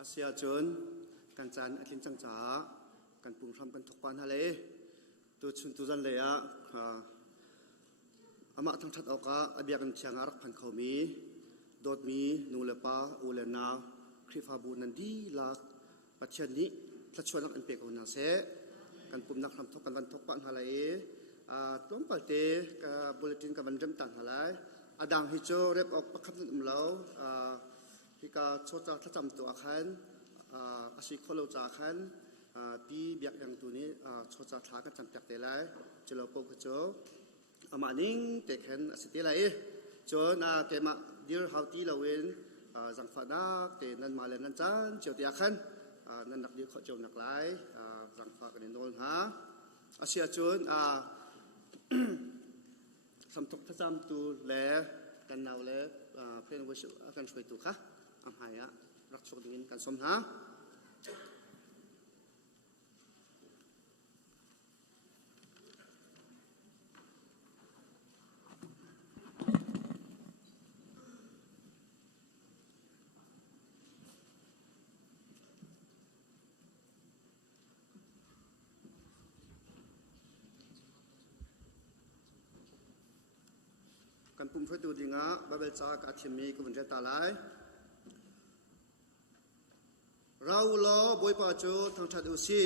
อาเซียจนกันจันอัดลินจังจ๋ากันปุ่งทำกันทุกปันฮะเลยตัวชุนตัวจันเลยอ่ะอามาทั้งชัดออกอาเบียกันเชียงอารักพันเขามีโดดมีนูเลปาอูเลนาคริฟาบูนันดีลาปัจจัยนี้ถ้าชวนนักอันเปกเอาหน้าเสกันปุ่มนักทำทุกกันทุกปันฮะเลยต้นปฏิกับบุลตินกับมันเริ่มต่างฮะเลยอดังฮิโจเรียบออกประคับนุ่มเล้าที่ก็โชว์จากจำตัวขันอาศัยคนเราจากขันปีเบียกอย่างตัวนี้โชว์จากท้ากันจำจากเตลัยจะเราปกโจอามานิ่งแต่ขันอาศัยเตลัยจนเกมาเดี๋ยวเขาตีเราเองสังฝันนักแต่นั่นมาเลยนั่นจันเจียวตีขันนั่นนักเดียวเขาเจียวนักไล่สังฝันกันโดนฮะอาศัยจนสำทุกท่าจำตัวเล่กันเอาเล่เพื่อนวิสุกันช่วยตัวค่ะอภัยรักษาดิ่งกันสมหากันปุ่มช่วยตัวดิ่งอ่ะบาเบลจากอาทิมีกุบันเจตาไลเราล้อบอยปาโจทางชัดอุซี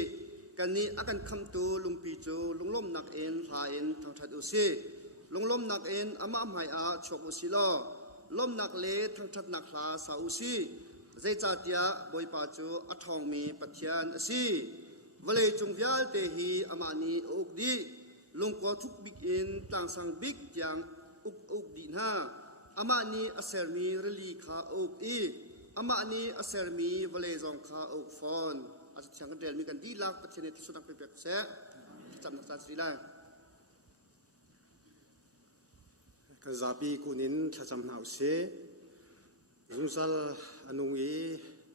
กันนี้อากันคำตูลุงปีโจลุงล้มนักเอ็นหาเอ็นทางชัดอุซีลุงล้มนักเอ็นอามาหายอาชกอุซีล้อล้มนักเลทางชัดนักลาสาอุซีใจจัดยาบอยปาโจอัทองมีปัทยานอุซีวเลจงวิาลเตหีอามานีอุกดีลุงก็ทุกบิ๊กเอ็นต่างสังบิ๊กยังอุกดีน่าอามานีอาเซอร์มีเรลีขาอุกอีอามานีอาเซอร์มีวเลจงขาอุกฟอนอาจจะช่างกันเดินมีกันดีลักประเทศนี้ที่สุดนักเป็นแบบเสะจำนักการสิได้กันซาปีกุนินถ้าจำหนาวเสรุ่งสัลอนุงี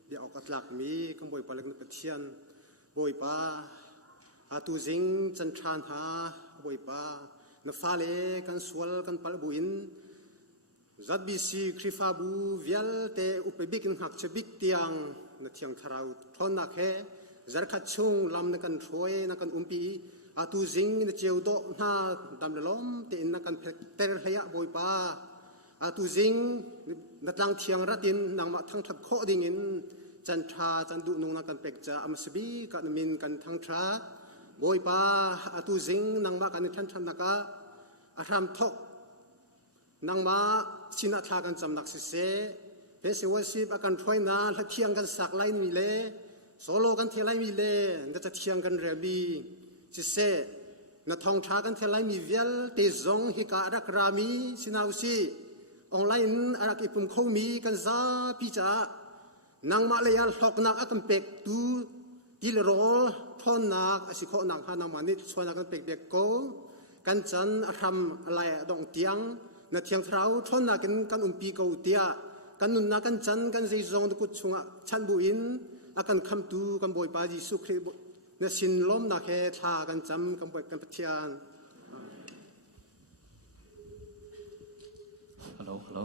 เดี๋ยวออกหลักมีก็บ่อยปาเล็กนักเทียนบ่อยปาอาตุจิงจันทรานหาบ่อยปานฟ้าเล่กันสวลกันปัลบุอินจัดบิซีคริฟาบูวิลเตอุปบิกินหักเชบิกเตียงนักเทียงทาราวทอนนักเฮจาร์คัดชงลำนักกันช่วยนักกันปีอาตุจิงนักเจียวโตนาดำเดลมเตนนักกันเตรเฮียบอยปาอาตุจิงนักลังเทียงรัดินนางมาทั้งทับโคดิ่งินจันทราจันดุนงนักกันเป็กจะอัมสบีกันมินกันทั้งทราบอยปาอาตุจิงนางมากันทันทันนักอารามทกนางมาชินาทากันจำนักสิเสเพเสวสิบอาการช่วยนาละเทียงกันสักไลมีเล่โซโลกันเทไลมีเล่ก็จะเทียงกันเรียบีสิเสนาทองทากันเทไลมีเวลเตจงฮิการักรามีสินาวซีออนไลน์อารักอิปุ่มเขามีกันซาพิจานางมาเลยอัลฮอกนักอากันเป็กตูดิลโรทอนนักอสิโคนักฮานามานิชวนนักกันเป็กเบกโกกันจันทำอะไรดองเตียงนัดเทียงเท้าทนนักกันปีเกาเตียกันนุนนักกันจันกันใจจงตะกุดชงชันบุอินอากันคำตูกันบ่อยปาจิสุครีนัดสินล้มนักเฮทากันจำกันบ่อยกันปะเทียนฮัลโหล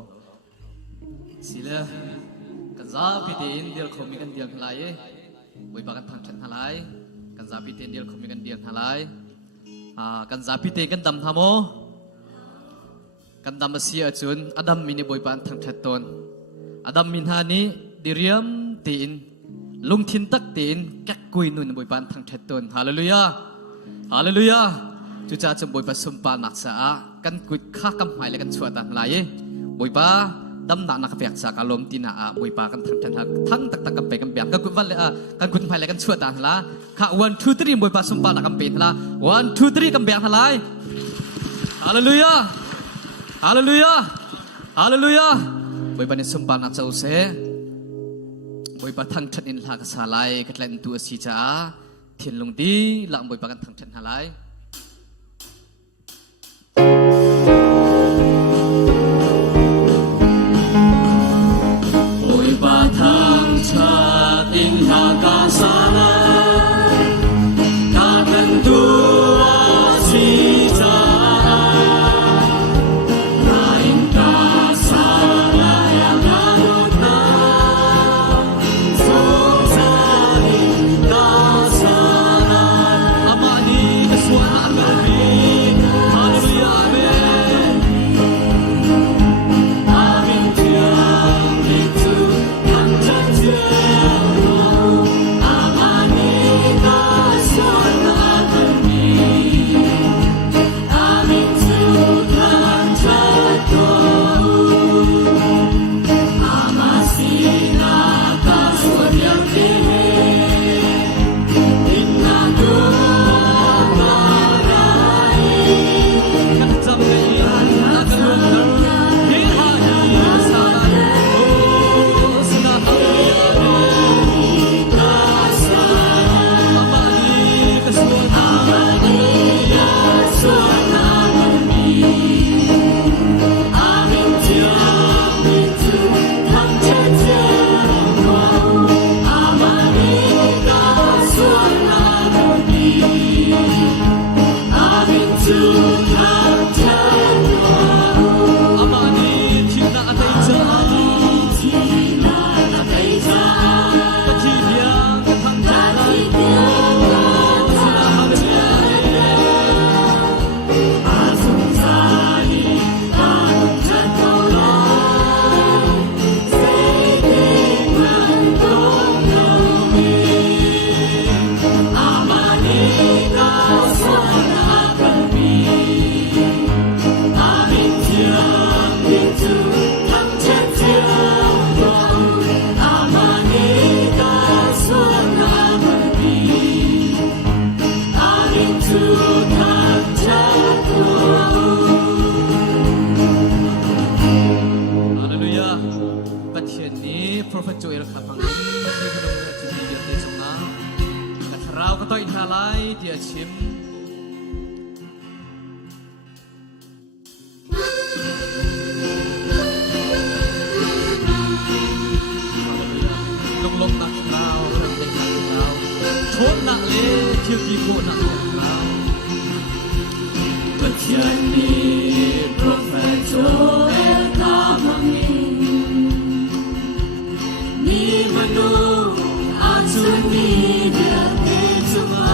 สิเลกันซาพิเตนเดียร์คอมมิกันเดียร์หลายบ่อยปากันทางฉันหลายกันซาพิเตนเดียร์คอมมิกันเดียร์หลายกันซาพิเตกันดำทำโมกันดำมาเสียจุนอดัมมินิบอยปานทางทัดตนอดัมมินฮานีดิเรียมตีนลุงทินตักตีนกักกุยนุนบอยปานทางทัดตนฮาเลลูยาฮาเลลูยาจุจ้าจมบอยปานสุมปานักษากันกุยข้ากำหมายและกันชวดอะไรบอยปาดำหนักนักเฟียกสักอารมณ์ตีน่าบอยปากันทางทัดทั้งตักตักกันไปกันเบียงกันกุยวันเลยกันกุยหมายและกันชวดอะไรข้าวันทูตรีบอยปานสุมปานักกันเป็นอะไรวันทูตรีกันเบียงอะไรฮาเลลูยาฮาเลลูยาฮาเลลูยาบอยปานิสุมปานักเจ้าเสบอยปาทั้งชันอินหลักสาลายกัดเล่นตัวสีจ้าเทียนลงดีหลังบอยปากันทั้งชันหาลายบอยปาทั้งชันอินหลักสาลายกัดเล่นตัวสีจ้าSo lai dia chim lung lung nak rao rem dek nak rao thốn nak le thiêu đi khổ nak rao bất chân đi prophet Joel kamami ni manu azuni dia tezuma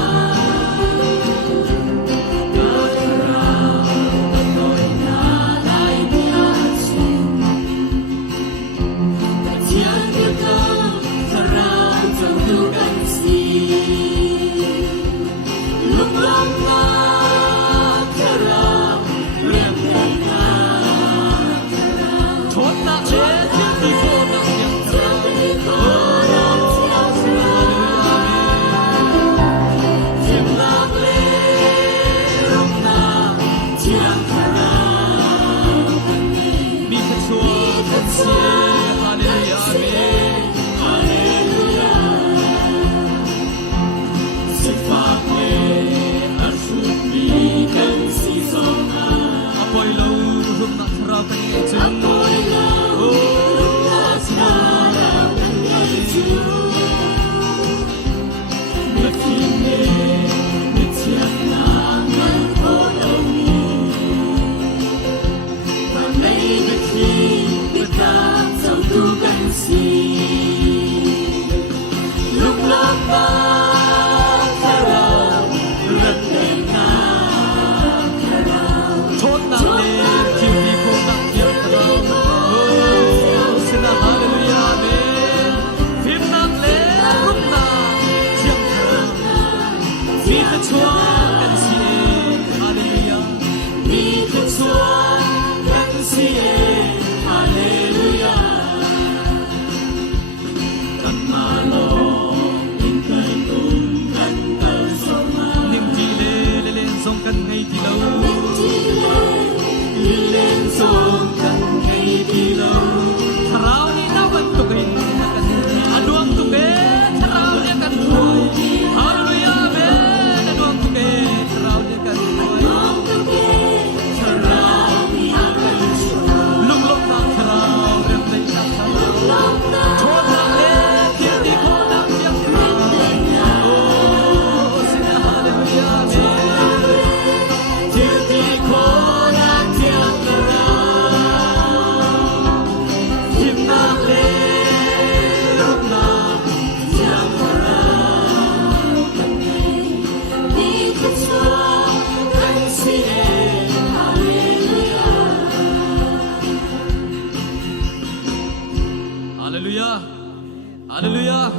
Hallelujah.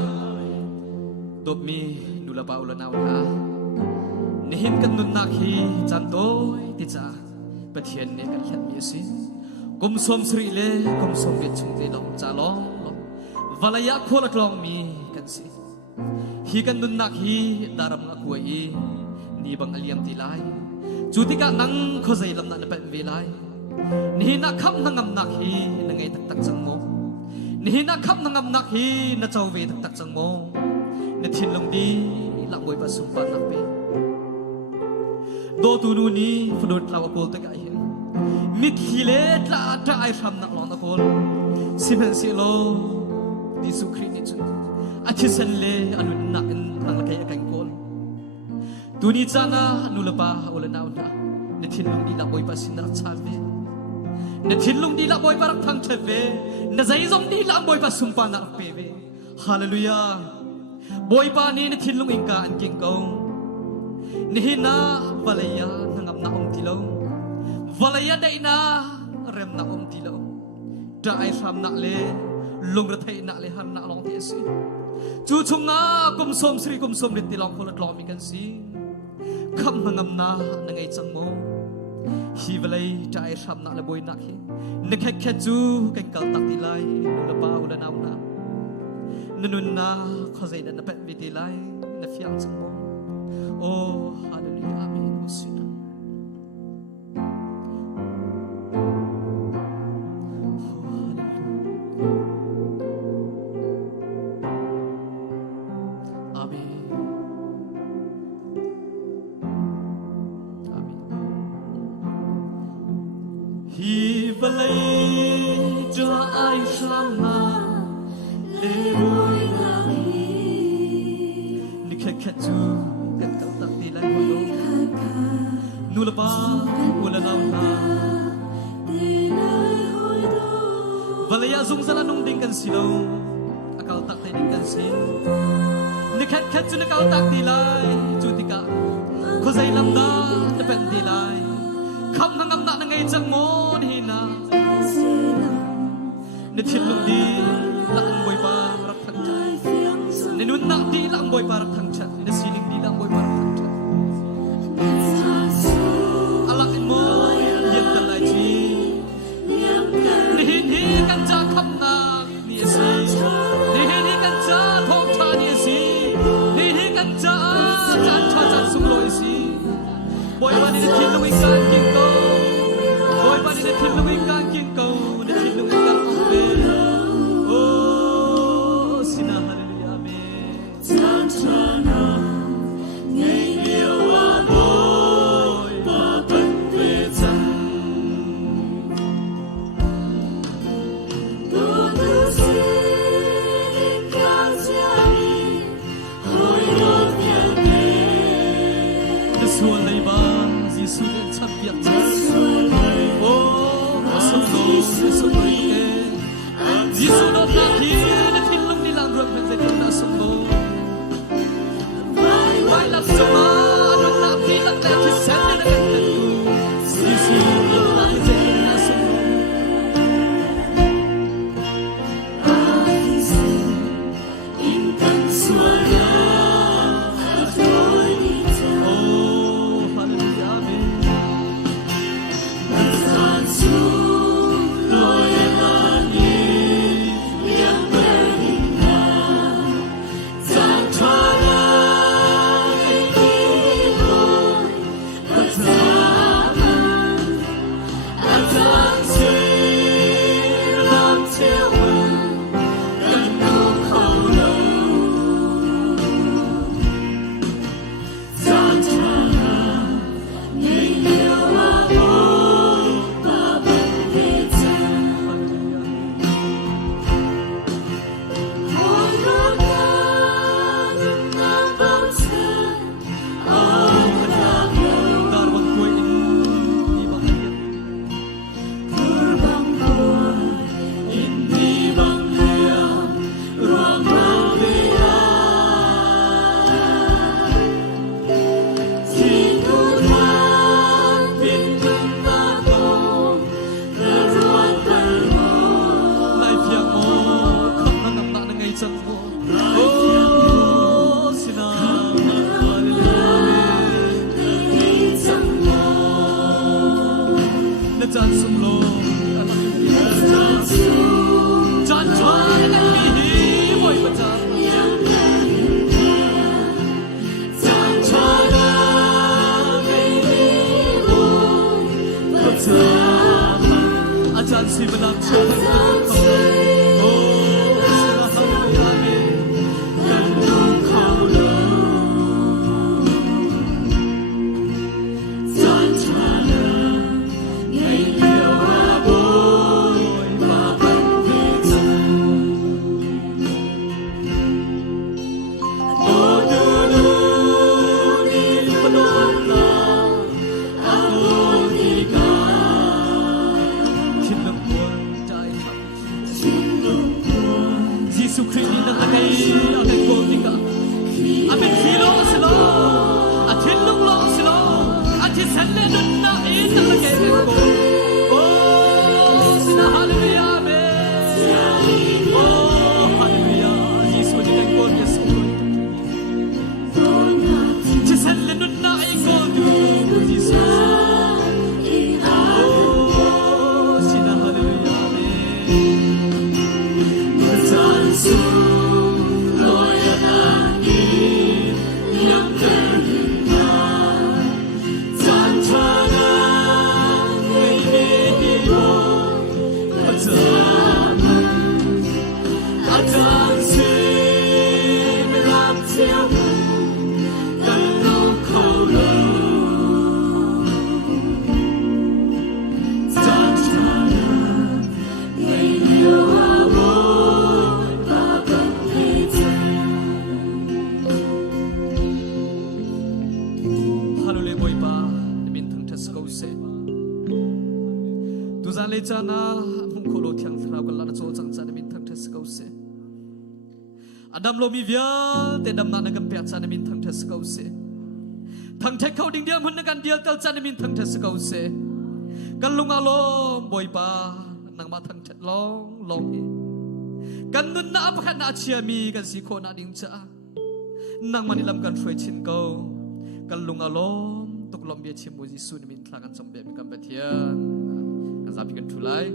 Dop mi nula pa ulan naun ha. Nihin kan nun nakhi chantoy ti cha. Pathian ne kan hiat mi si. Kum som sri le kum som bet chung le long cha long long. Valaya kholak long mi kan si. Hi kan nun nakhi daram nga kuai ni bang aliam ti lai. Chutika nang khozai lam na na pem ve lai. Ni na kham nangam nakhi na ngai tak tak chang mo. Ni na kham nangam nakhi na chau ve tak tak chang mo. Na thin long di la boi ba sum pa nak pe. Do tu nu ni fudot la kol ta ga hin. Mit hile tla ta ai tham nak long na kol. Simen si lo di su khri ni chu. Achisan le anu nak nang la kai kan kol. Tu ni chana nu la pa ola na na. Na thin long di la boi ba sin na cha ve. Na thin long di la boi ba rak thang chet ve. Na zai zom di la boi ba sum pa nak pe ve. Hallelujah. Boy pa ni na thin long ingka an king kong. Ni na valaya nangam na om tilo. Valaya dai na rem na om tilo. Da ai sam na le lung ra thai na le han na long ti si. Chu chung na kum som sri kum som rit ti long kholat lo mi kan si. Kham nangam na nangai chang mo. Hi valai da ai sam na le boy na khi. Ne khet khet chu kan kal tak ti lai la pa ula na na. Nanun na khozai na pet vi ti lai na fiang chang mo. Oh, hallelujah, amen. Osina. Oh, hallelujah. Amen. lấy cho ai sama le roi na ni khat khat chu kat kal tak ti lai mo lo nu la ba wala na ha valaya zung sala nung ding kan silo akal tak te ding kan sin ni khat khat chu na kal tak ti lai chu ti ka ko zai lam da te pen ti lai kham na ngam na na ngai chang mo hi na ni thil lu di la ang boy pa rak thang chat ni nun na di la ang boy pa rak thang chat ni sining di la ang boy pa rak thang chat alak in mo yem ta lai chi ni hi kan cha kham na ni si ni hi kan cha thong cha ni si ni hi kan cha chan cha chan sum loi si boy pa ni thil lu kan king ko boy pa ni thil lu kan king ko ni thil lu kan be oh sina hallelujah amen chan cha na ngai liu wa boy pa ban de chan do du si ka jia ni hoi lo pian de de suan lai ba jisu de chap yak cha oh asam lo asam lo ke jisu no na thi de thin lung ni lang rum pen de na asam lo vai la sama ram na thi la te thi sen de kan ta tu jisu no na thi na asam lo in kan suara adoi oh hallelujah amen san su loi la ni liang beri na san cha la ai ki loi patama azan si lam chiu wen kan nu khou lo san cha la ngai liu wa boy pa ban de chan hoi lo ka na bang chan oh na lo dar bang koi in ni bang pur bang boy in ni bang lia ruang bang dia Thiên thu than bin tung ta tông the ruan bal mo lai phiang mo kham na ngam na ngai chang mo oh sina hallelujah ni chang mo na chan sum lo chan chwa na ngai hi boy pa cha chan chwa na ngai hi boy pa cha ajan si manam cha oh sina hallelujah amen kan nu khou lo chan chwa na ngai liu wa boy pa ban de chan do do do ni pa do la a do ni ka Thiên lâm quân trái thẳm Giêsu Christ đi nâng tay ở đây cô đi cả à bên khi lo xin lo à thiên lúc lo xin lo à thiên sẵn lên nâng na ý nâng là kẻ bên cô oh xin hallelujah amen oh hallelujah Giêsu đi nâng cô đi xin thiên sẵn lên nâng na ý cô đi Giêsu oh xin hallelujah amen Hãy subscribe cho kênh Ghiền Mì Gõ Để không bỏ lỡ chana mung kholo thiang thrau kan lana chol chang chana min thang thas kau se adam lo mi vial te dam na kan pe chana min thang thas kau se thang thek khau ding diam hun na kan dial kal chana min thang thas kau se kan lunga lom boy pa nang ma thang thet long long hi kan nun na apakhat na chia mi kan si kho na ding cha nang manilam kan free chin kau kan lunga lom tuk lom bia chimu Jisu ni min thlang kan som be mi kan pathian kan zapi kan thulai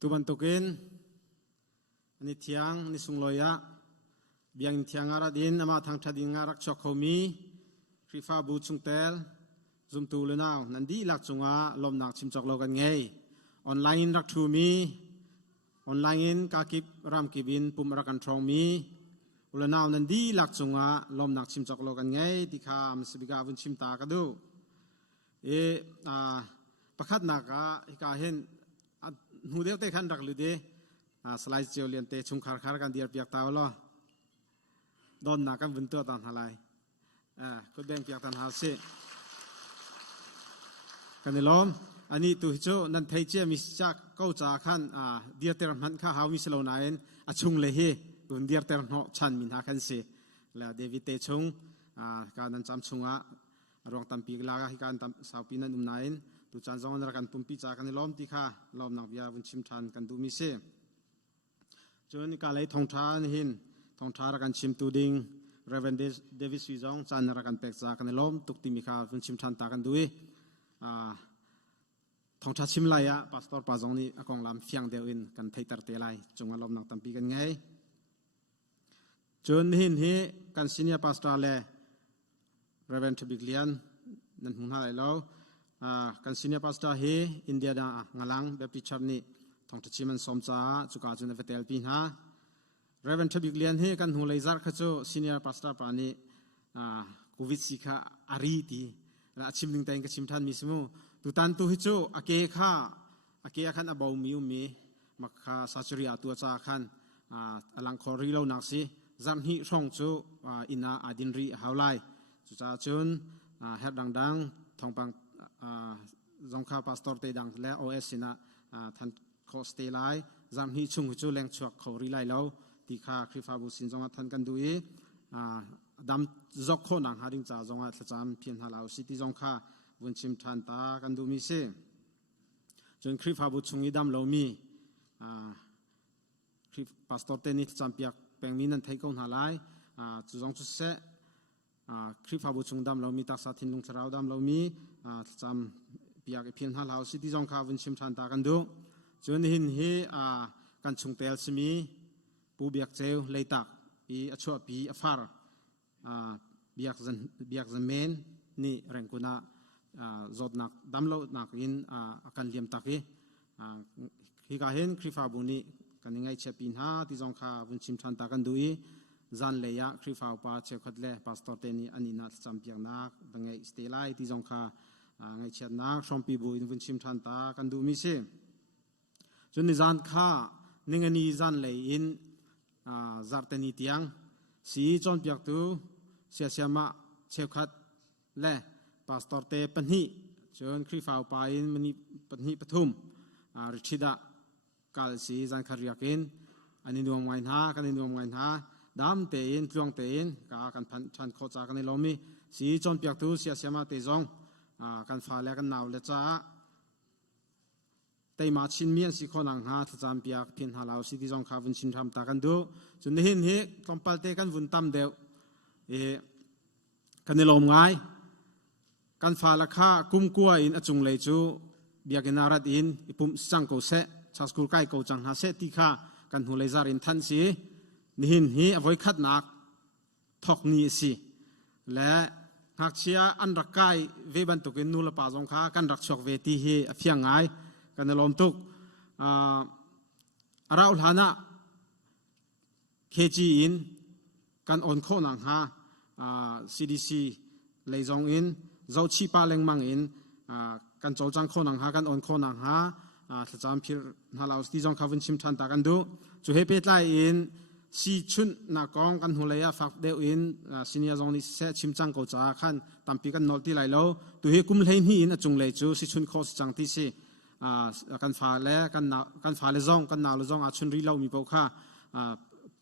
tuban tukin ni thiang ni sungloya biang thiang ara din ama thang thadin ngarak chokhomi krifa bu chungtel zum tu lenaw nandi lak chunga lom nak chim chok lo kan ngei online rak thu mi online in ka kip ram kibin pum ra kan thong mi ulenaw nandi lak chunga lom nak chim chok lo kan ngei tikha am sibiga bun chim ta ka du pakhat naka ka hen hu deu te khan rak lu de slide chiu lian te chung khar khar kan diar piak taw lo don na kan bun to tan halai ko beng piak tan ha se kan lom ani tu chu nan thei che mi cha ko cha khan diar ter man kha haw mi selo na en a chung le hi un diar ter no chan min ha khan se la david te chung ka nan cham chunga rong tam pi la ga hi kan tam sau pi nan um na en tu chan zong an ra kan pumpi cha kan lom ti kha lom nak bia bun chim than kan du mi se chon ka lai thong tha ni hin thong tha ra kan chim tu ding reverend david wi zong chan ra kan pek cha kan lom tuk ti mi kha bun chim than ta kan dui thong tha chim lai ya pastor pa zong ni akong lam fiang deu in kan thei tar te lai chung lom nak tam pi kan ngai chon hin he kan senior pastor le reverend biglian nan hung ha lai lo kan senior pastor he india da ngalang baptist church ni thong tachiman somcha chuka chuna vetel pi ha reverend biglian he kan hu leizar kha chu senior pastor pa ni covid sikha ari ti la achim ning taing ka chim than mi smu tu tan tu hi chu ake khan abau mi mi makha sachuri atu cha khan alang khori lo nak si zam hi rong chu ina adin ri haulai chu cha chun her dang dang thongpang zongkha pastor te dang le os ina than khoste lai zam hi chung chu leng chuak khori lai lo ti kha khrifa bu sin zonga than kan dui dam zok kho nang haring cha zonga thacham phian halau city zongkha bun chim than ta kan du mi se chon khrifa bu chungi dam lo mi khrif pastor te ni cham piak pengmin nan thai ko na lai chu zong chu se khrifa bu chung dam lo mi tak sa thin lung thrau dam lo mi cham piak phian halau city zongkha bun chim than ta kan du chon hin he kan chung tel simi pu biak cheu leitak pi achua pi afar biak zan men ni rengkuna zot nak damlo nak in akan liam taki hi ka hen khrifa buni kaningai chepin ha ti jong kha bun chim than ta kan dui zan leya khrifa pa che khatle pastor te ni anina champion nak bangai stelai ti jong kha ngai chet nak sompi bu in bun chim than ta kan du mi se chun ni zan kha ningani zan le in zartani tiang si chon piak tu sia siama chekhat le pastor te panhi chon khrifa pa in mani panhi pathum rithida kal si zan khariakin ani nuam ngain ha kan nuam ngain ha dam te in tlong te in ka kan phan than kho cha kan lomi si chon piak tu sia siama te jong kan fa le kan naw le cha tay ma chin mian si khonang ha thacham piak phin halau si ti jong kha vun chin tham ta kan du chun hin he kompal te kan vun tam deu kan lom ngai kan fa la kha kum kwa in achung lei chu biakinarat in ipum sang ko se chaskul kai ko chang ha se ti kha kan hu leizar in than si ni hin hi avoi khat nak thok ni si le hak chia an rakai ve ban tukin nu la pa jong kha kan rak chok ve ti hi afyang ngai kan lom tuk araul hana kheji in กันอ่อนโคนังฮะCDC เลยจงอินเจ้าชีปาเลงมังอินกันโจจังโคนังฮะกันอ่อนโคนังฮะถ้าจำพิรนาลาวสติจงข้าวินชิมทันตากันดูจูเฮเปตไลอินsi chun na kong kan hulaya fak deu in senior zong ni se chim chang ko cha khan tampi kan nolti lai lo tu he kum hlein hi in achung lei chu si chun kho chang ti si kan fa le kan fa le zong kan naw le zong a chun ri lo mi po kha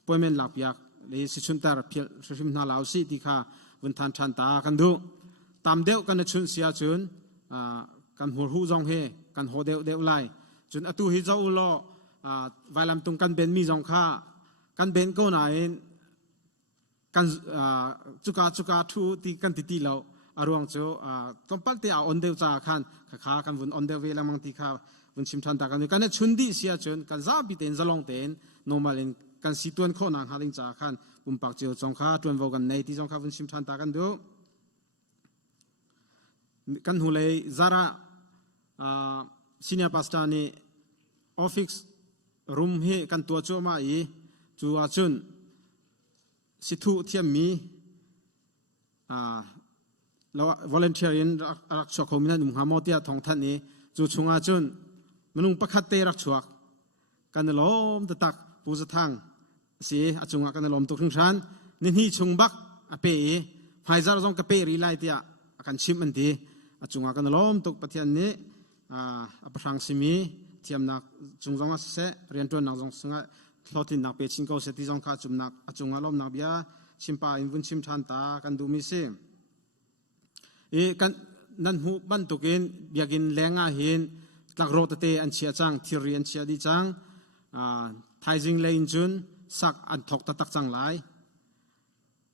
poimen lak piak le si chun tar phil shim na law si ti kha vun than than ta kan du tam deu kan chun sia chun kan hur hu zong he kan ho deu lai chun atu hi zo lo vailam tung kan ben mi zong khaกันเบนก็นายกันจุกาทูที่กันติเราอารวงโจต้องปัดที่อันเดียวจากขันขากันวุ่นอันเดียวเวลาบางทีข้าวุ่นชิมทันตากันกันเนี่ยชุนดีเสียจนกันซาบิเตนจะลองเตนโนมาเลนกันสิตัวนข้อนังหาลิงจากขันปุ่มปากเจียวจงข้าตัวนวกันในที่จงข้าวุ่นชิมทันตากันดูกันหูเลยซาระซีเนียร์พาสตานีออฟฟิศรูมเฮกันตัวโจมาอีจูอาจุนสิทุเทียมมีแล้ววอลเนเทียร์รักชวกเขามีนั่นมุ่งหามอติอาทองท่านนี้จูชงอาจุนมนุษย์ประคัตเตรักชวกกันล้อมตะตักปูสะทังเสียอาจุงกันล้อมตุกถึงชั้นนิฮีชงบักอเปย์ไฟซาร์จงกเปย์รีไลเตียกันชิมมันดีอาจุงกันล้อมตุกปะเทียนนี้ประทังสิมีเทียมนักจุงจงอาเสเรียนตัวนักจงสงะทอตินนักเปชิงเขาเสติจงข้าจุมนักจุงอารมณ์นักเบียชิมปาอินวุนชิมทันตากันดูมิเซกันนั่นหูบันตุกินเบียกินแรงอาหินหลักโรตเตอันเชียจังที่เรียนเชียดีจังไทยจิงเลยจุนสักอันทกตะตักจังไหล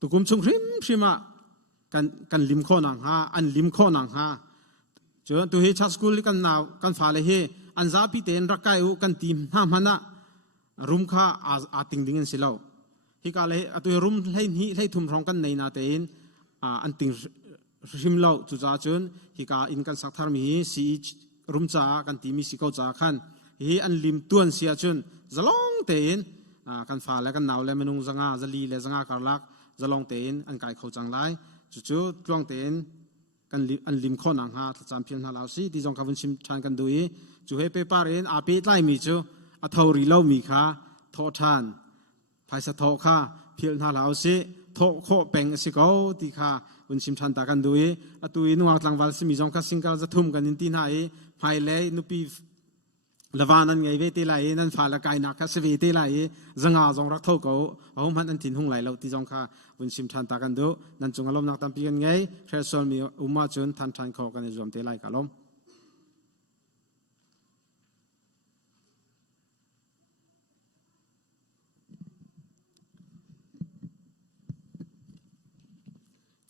ตุกุมชุงริมชิมะกันลิมข้อนังฮาอันลิมข้อนังฮาเจอตุเฮชัสกุลกันนาวกันฟ้าเลยเฮอันซาพิเตนรักไก่อุกันทีมห้ามนะรุมข้าอาติงดิ่งสิเลาฮิกาเลยตัวรุมให้ทุ่มร้องกันในนาเตนอันติงริมเลาจุจ้าจนฮิกาอินกันสักทาร์มีสีรุมจ้ากันตีมีสิเขาจ้าขันฮิอันลิมตัวนเสียจนจะลองเตนกันฟ้าและกันหนาวและมนุงจังอาจะลีและจังอาการลักจะลองเตนอันไก่เขาจังไรจู่ๆลองเตนกันอันลิมข้อนังฮาจำเพียงฮาลาวซีที่จงคำวิชิมชานกันดูจู่ให้เปปาร์เรนอาเปตไลมีจู่อัทาวรีเล่ามีค่าทอทานภายสะทอค่าเพียงหาเหล่าสิทอโคแปงสิเขาตีค่าบุญชิมทันตากันดูอัตุยนุ่งอักลังวัลสิมีจงคัสสิงกาจะทุ่มกันนินตีนายภายเลยนุปีละวานันไงเวทีไหลนั่นฝ่าละกายนักคัสเวทีไหลจังอาจงรักเท่าเขาเอามันอันถิ่นหงไหลเราตีจงค่าบุญชิมทันตากันดูนั่นจงอารมณ์นักตั้มปีกันไงเทรซอลมีอุมาจนทันขอกันในรวมเตไหลกันล้ม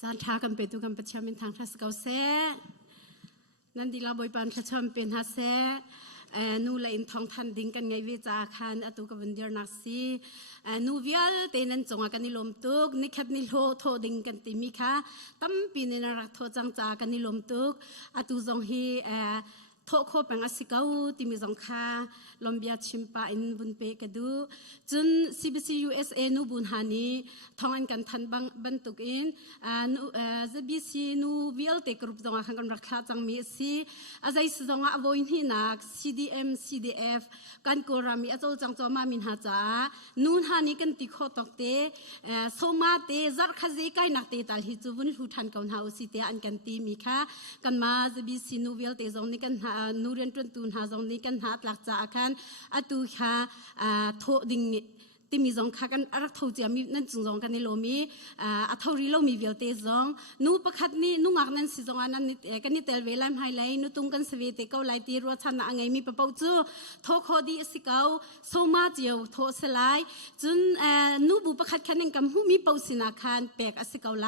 จานทากันเป็นตุกันประชาเป็นทางทัศเกาเซนั่นดีลาบอยปานประชาเป็นฮัสเซนูเลนทองทันดิ้งกันไงวิจาคันอตุกับวันเดียร์นักซีนูวิลเตนันจงกันนิลมตุกนิคัดนิโลโทดิ้งกันติมิค่ะตั้มปีนินรักโทจังจากันนิลมตุกอตุจงฮีโทโคปังอสิกาวติมิจงค่ะลมเบียชิมปาอินบุญเปกดูจน CBC USA นูบุญฮานีทองอันกันทันบันตุกอินCBC นูวิลเตกรุปจงกันรักษาจังมีสิอาศัยสจงอโวยนี่นัก CDM CDF กันโกรามีอาจจังจอมามินหาจานูนฮานีกันติโคตกเตโซมาเตจัดขจีไกนักเตตัลฮิจูบุญทุทันกันหาอุสิเตอันกันตีมีค่ะกันมา CBC นูวิลเตจงนี่กันนูเรียนจนตูนหาจงนี้กันหาหลักจากกันอตุหาโทดิ่งที่มีจงค่ะกันรักเท่าเจียมีนั่นจงกันในโลมีอัทาวรีโลมีเวลเตจงนูประคัดนี้นูงักนั่นสิจงอันนั้นกันนี่เตลเวลาไม่ไลนูตุงกันสวีเตเกาไลตีรัวชันอ่างไงมีปะเป้าจูโทโคดีสิเกาโซมาเจียวโทสลายจนนูบุประคัดคันยังกำหูมีเป้าสินาคันแปกสิเกาไล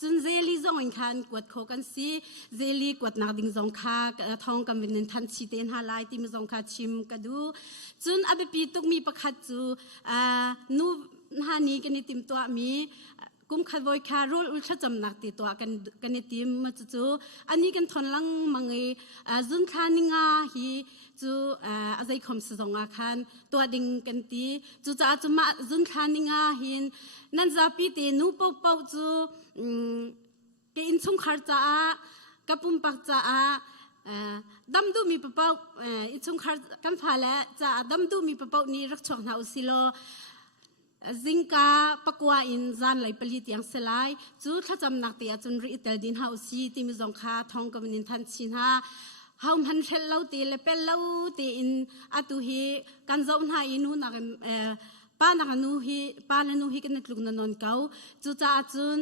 จนเจลีจงอินคันกวดโคกันสิเจลีกวดนักดิ่งจงค่ะทองกำวินทันชีเตนฮาไลที่มีจงค่ะชิมกระดูจนอเบปีตุกมีประคัดจูนูฮานีกันในติมตัวมี กุมขัดไว้คารอลอุลชจำนักติตัวกันทีมมาจู่อันนี้กันทนลังมังเอจุนทานิงาฮีจู่อะไรคมสงอาคันตัวดิ่งกันตีจู่จะจุมาจุนทานิงาหินนั่นจะปีเตนูเป่าจู่เกินสุ่งขารจ้ากับปุ่มปักจ้าดำดูมีเป่าอิสุ่งขารกันฟ้าและจ้าดำดูมีเป่านี่รักชงหาอุสิโลจิงกาปักว่าอินจานไหลผลิตอย่างเสลายจู่ถ้าจำนักเตียจนริเตลดินหาอุสิที่มีจงคาทองกับนินทันชินฮาเฮามันเชลเล่าตีเลเปลเล่าตีอินอาตุฮีกันจะอุณหาอินูนักป้านักนูฮีป้านักนูฮีกันนึกลุกนนเก่าจู่จ้าจุน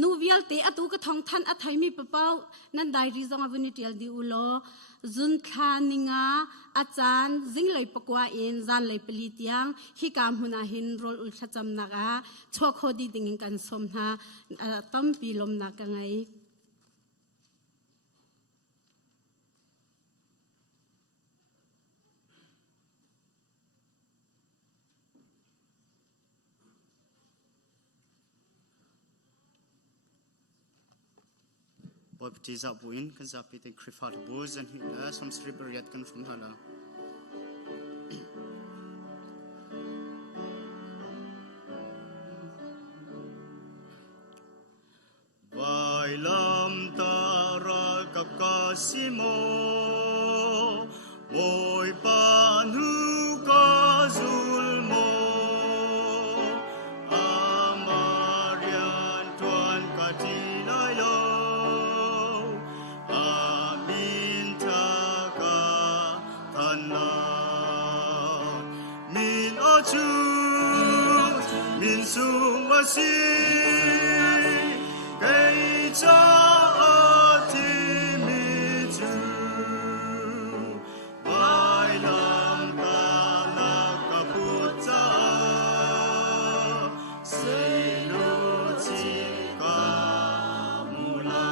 นูวิลเตอตุก็ทองทันอัฐมีเป่านั่นได้ริจงอวุนิเตียลดิอุโลจุนทานิงาอาจารย์จิงเลยปกว่าอินจานเลยผลิตยังฮิกามหุนาหินโรลอุลชจำนักชัวโคดีดิ่งกันสมนาตั้มปีลมนักไงบทที่จะบุญกันจะเป็นคริฟาร์บูซันหินสมศรีบริยัตกันฟุ้งหาละวายลำตารากับกาซิโมโอยปานหูกาซุลโมอามาเรียนทวนกาจีไลโลmin sung asi kay cha ti mi chu vai lam ta na kaputsa se lo chi ka mula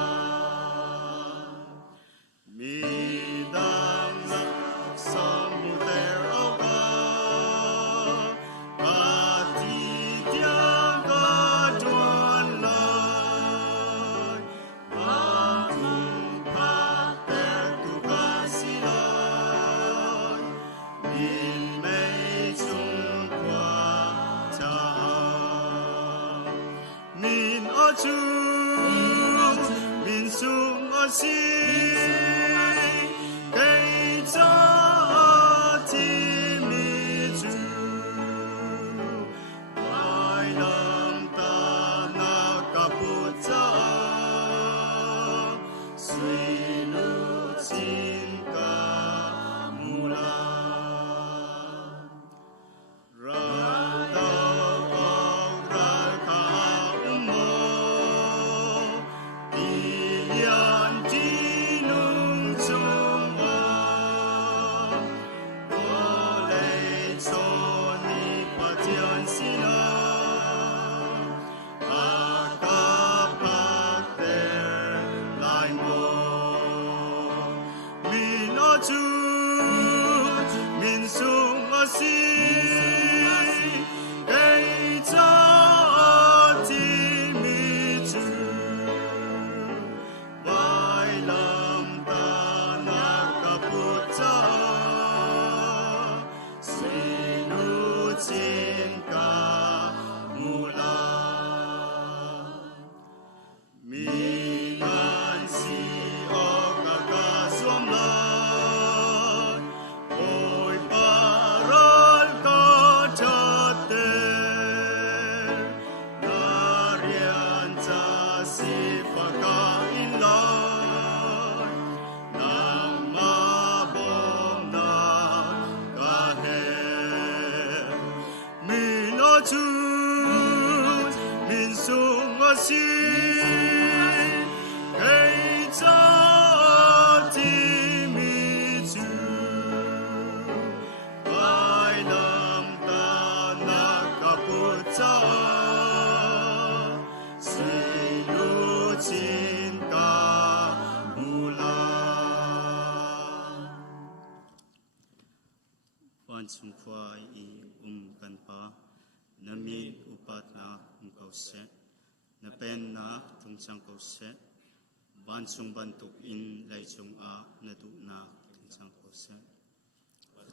mi dang na samu der oga min sung asi kay cha ti mi chu vai lam ta na kaputsa sui lu chin ka mula min sung asi kay cha ti mi chu vai lam ta na kaputsa si lu chin ka mula mi kan si o ka ka suam la min sung asi kay cha ti mi chu vai lam ta na kaputsa si lu chin ka mula wan sung khwai i kan pa nami upat na kau se na pen na thung chang ko se ban chung ban tuk in lai chung a na du na thung chang ko se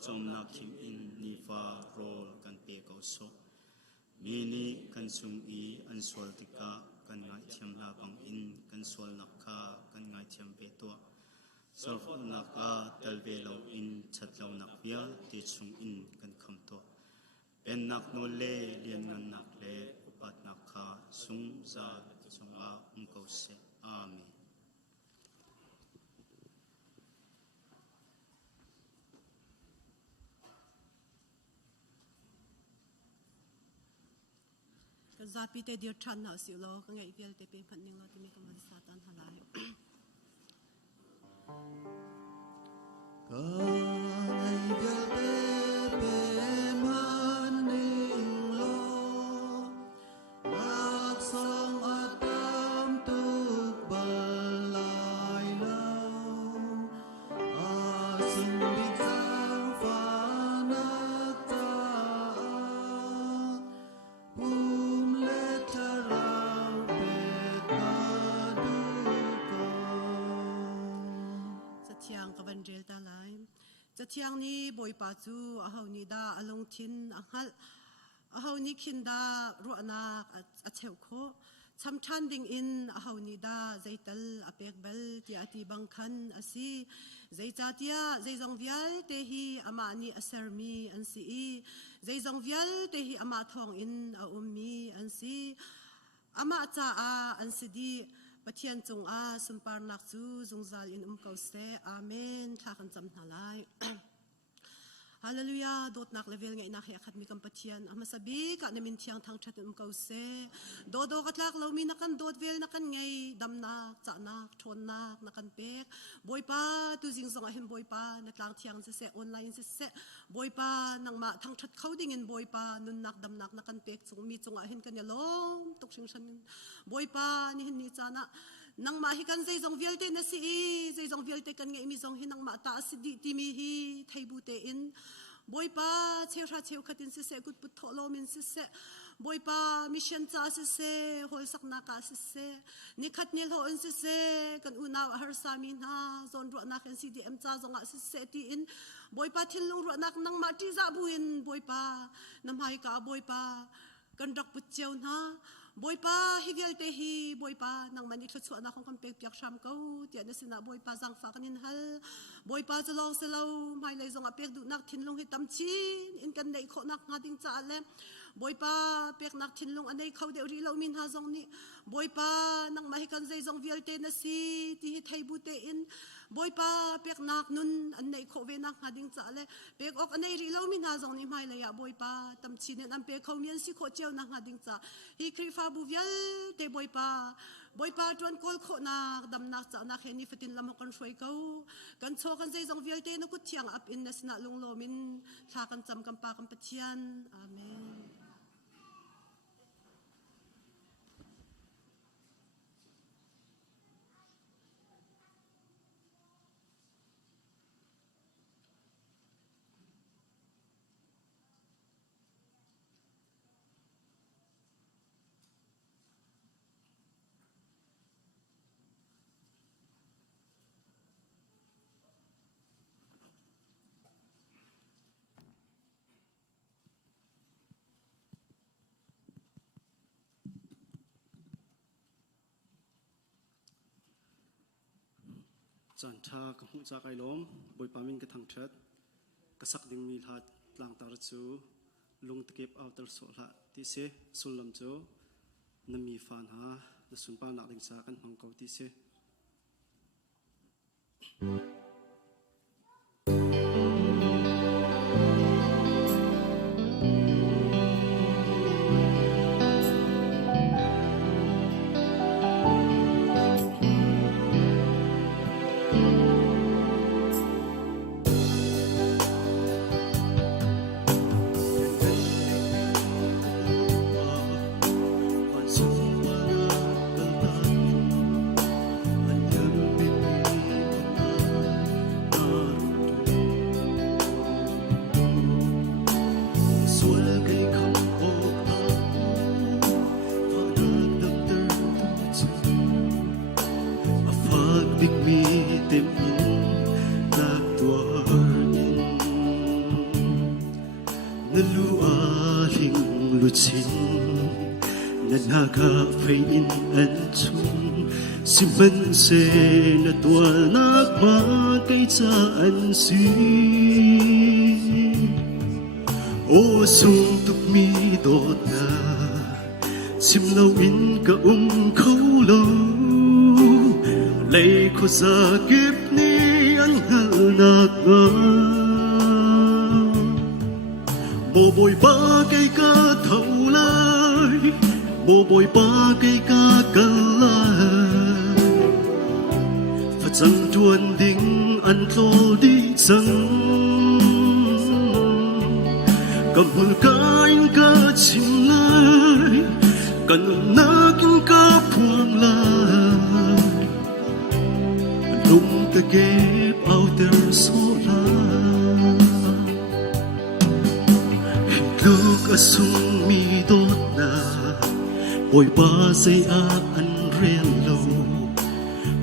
chom na kim in ni fa rol kan pe ko so mini kan chung I an sol tika kan ngai thiam la bang in kan sol nak kha kan ngai thiam pe to self nak a tal ve lo in chat lo nak bia ti chung in kan kham to pen nak no le lian nan nak le upat nak kha sung za chung a ko se amen. Zarhpi te dir than na si lo ka ngai vel te pe phan ning lo ti mi ka man satan halai Tiang ni boy pa chu a ho ni da along thin a hal a ho ni khin da ru na a cheu kho cham than ding in a ho ni da zaital a pek bel ti ati bang khan asi zai cha tia zai zong vial te hi ama ni a ser mi an si I zai zong vial te hi ama thong in a mi an si ama cha a an si di pathian chung a sumpar nak chu zungzal in ko se amen tha kan cham halai Hallelujah dot nak level ngai nak khat mi kam pathian ama sabi ka namin thiang thang that ko se do katlak lo mi nakan dot vel nakan ngai dam nak cha nak thon nak nakan pek boy pa tu jing zong a hem boy pa na tlang thiang se online se boy pa nang ma thang that khoding in boy pa nun nak dam nak nakan pek chung mi chung a hen kan yalom tok sing san boy pa ni hen ni cha na nang ma hi kan zai zong vial te na si zai zong vial te kan ngai mi zong hi nang ma ta si di ti mi hi thai bu te in boy pa cheu ra cheu khatin se gut put tholo min se boy pa mission cha se hol sak na ka se ni khat nil ho in se kan u naw har sa min ha zon ro na kan CDM cha zong a se ti in boy pa thil lu ro nak nang ma ti za bu in boy pa nam hai ka boy pa kan rak put cheu na boy pa hivel te hi boy pa nang mani thlu chu na khong kan pek pyak sham ko ti na sina boy pa jang fa kanin hal boy pa zalong selo mai lai zong a pek du nak thin lung hi tam chin in kan nei kho nak nga ding cha le boy pa pek nak thin lung anei khau de ri lo min ha zong ni boy pa nang mai kan zai zong vial te na si ti hi thai bu te in boy pa pek nak nun an nei kho ve nak nga ding cha le pek ok anei ri lo min ha zong ni mai le ya boy pa tam chin en am pe khau mian si kho cheu nak nga ding cha hi kri fa bu vial te boy pa tuan kol kho na dam nak cha na kheni fatin lam kon shoi ko kan cho kan zai zong vial te na ku thiang up in na sna lung lo min tha kan cham kam pa kam pathian amen chan tha ka hu cha kai lom boy pamin ka thang that ka sak ding mi hlat lang tar chu lung tikep outer so hla ti se sulam chu nami fan ha na sun pa nak ding cha kan hmang ko ti se big mi tem in nak tua in na lu a ling lu chin na naga phai in an chung si man se na tua nak ma kai cha an si o sung tuk mi dot na sim lâu in ka khâu lâu lấy khó xa kiếp ni anh hờ nạc ngờ mồ bồi ba cây ca thâu lai mồ bồi ba cây ca cờ lai phật rằng chuan đinh ăn lo đi rằng cầm hồn ca anh ca chim lai cần nát anh ca phuang lai lung ta kép ao ter số la lúc asung mi đốt na bồi ba giây a ăn ren lâu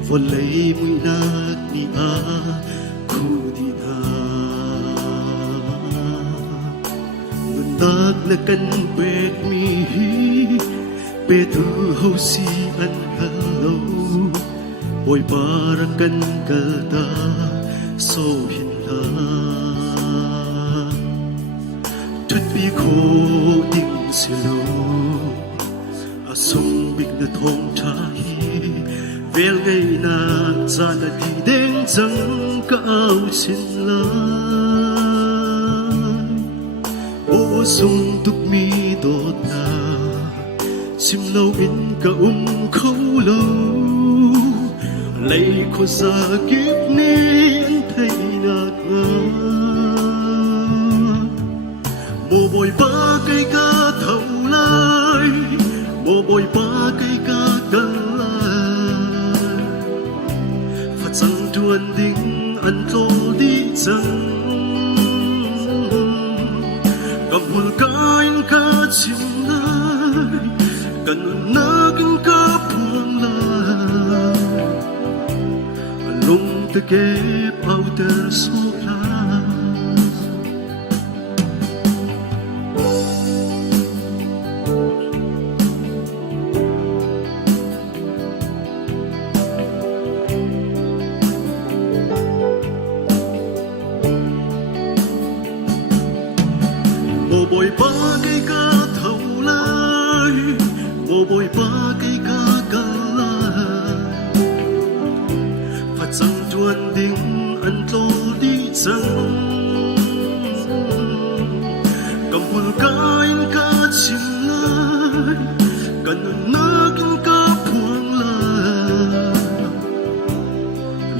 và lấy mũi nát ni a khu đi na nguồn nát na căn bẹt mi bê thư hậu si ăn lâu bồi ba kan kalda so hin la thut bi kho ding silo asung big na thong tha hi vel ngai na cha na di deng chang ka au chin la o sung tuk mi dot na sim lâu in ka khâu lâu lấy khó xa kiếp ni anh thấy nạc ngờ mồ bồi ba cây ca thâu lai mồ bồi ba cây ca cần lai phật rằng chuan đinh ăn lo đi rằng cầm hồn ca anh ca chim lai cần nát anh ca phuang lai lung ta kép ao ter số la mồ bồi ba cây ca thâu lai mồ bồi ba cây ca ca lai phật rằng chuan đinh ăn lo đi rằng cầm hồn ca anh ca chim lai cần nát anh ca phuang lai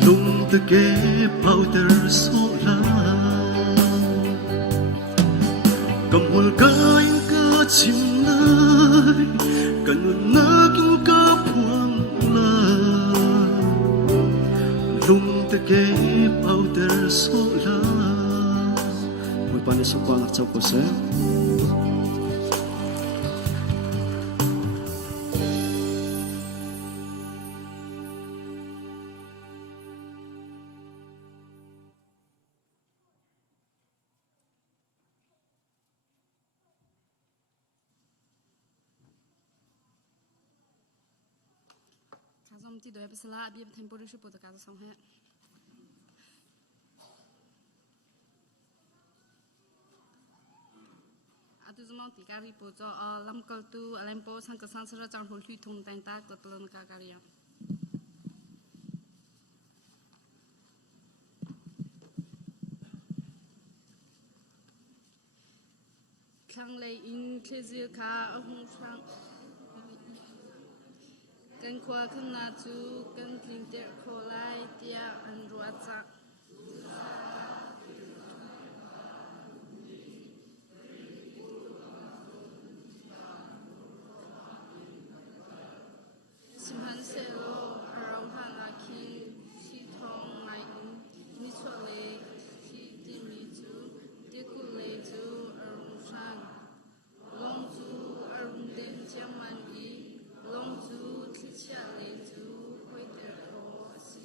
lung ta kép ao ter số la cầm hồn ca anh ca chim lai cần nát anh ca phuang lai lung ta kép ao ter số la mùi pan số quang chau ko se ti doy pasala bi tempo ru shu po ta ka song he atu zama ti ka ri po cho lam kal tu alempo sang ka sang sara chang hol hui thong tan ta ka plon ka karia khang lei in khezir kha ahung sangกันขวาขึ้นนาจูกันกินเตะโคไลเตียอันรัวจักสิมันเซโลเราหันอาคีชีทองไลน์มิชวเลชีติมิจูเตกุเลจูอรุณชังลงจูอรุณเดนเจียมันอีลงจูที่เชื่อเลจูคุยเตะโคสิ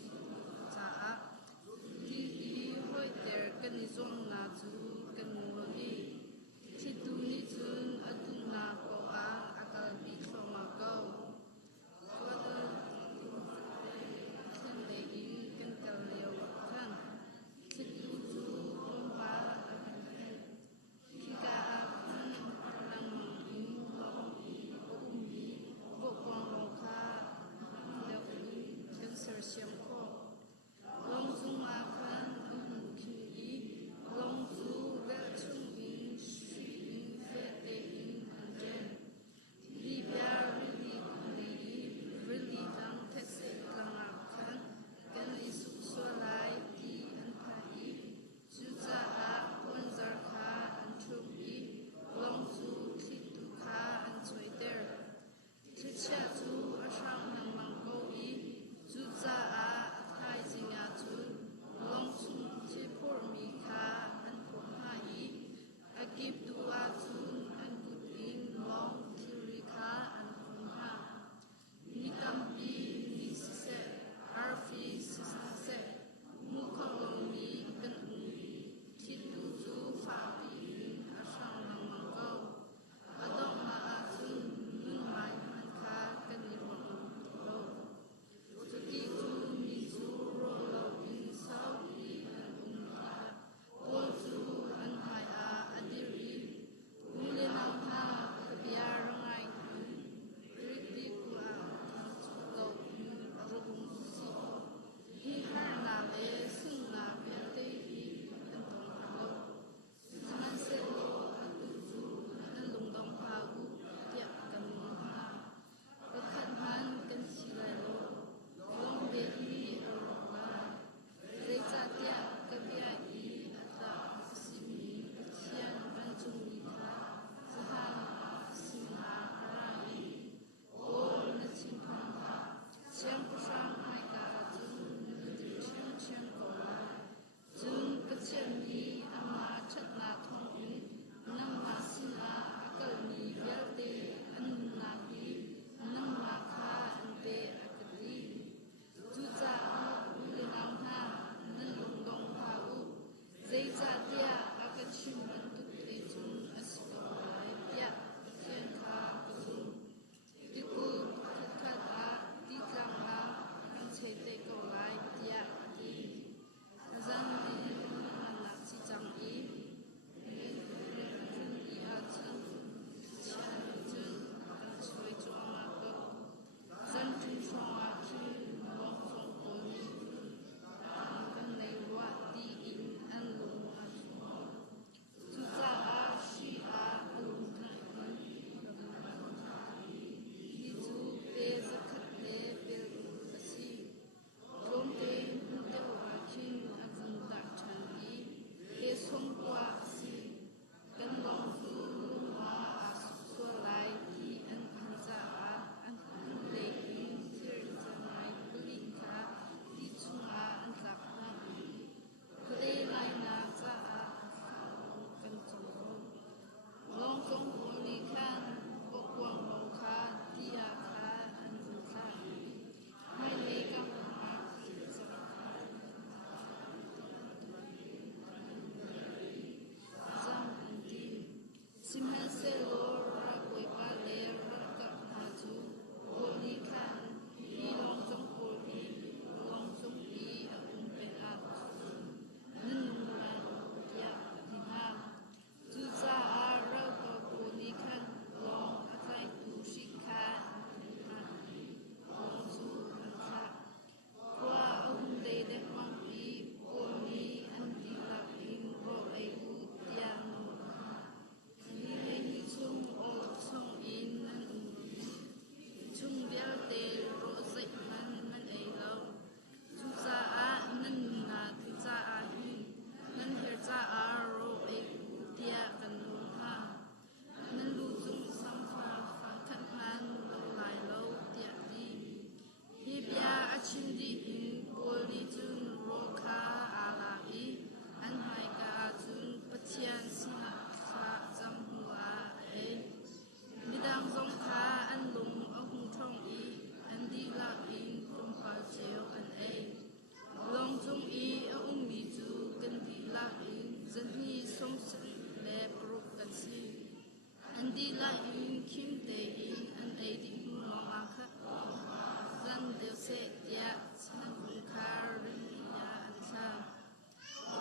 เสเดียฉันคาริยาอันซา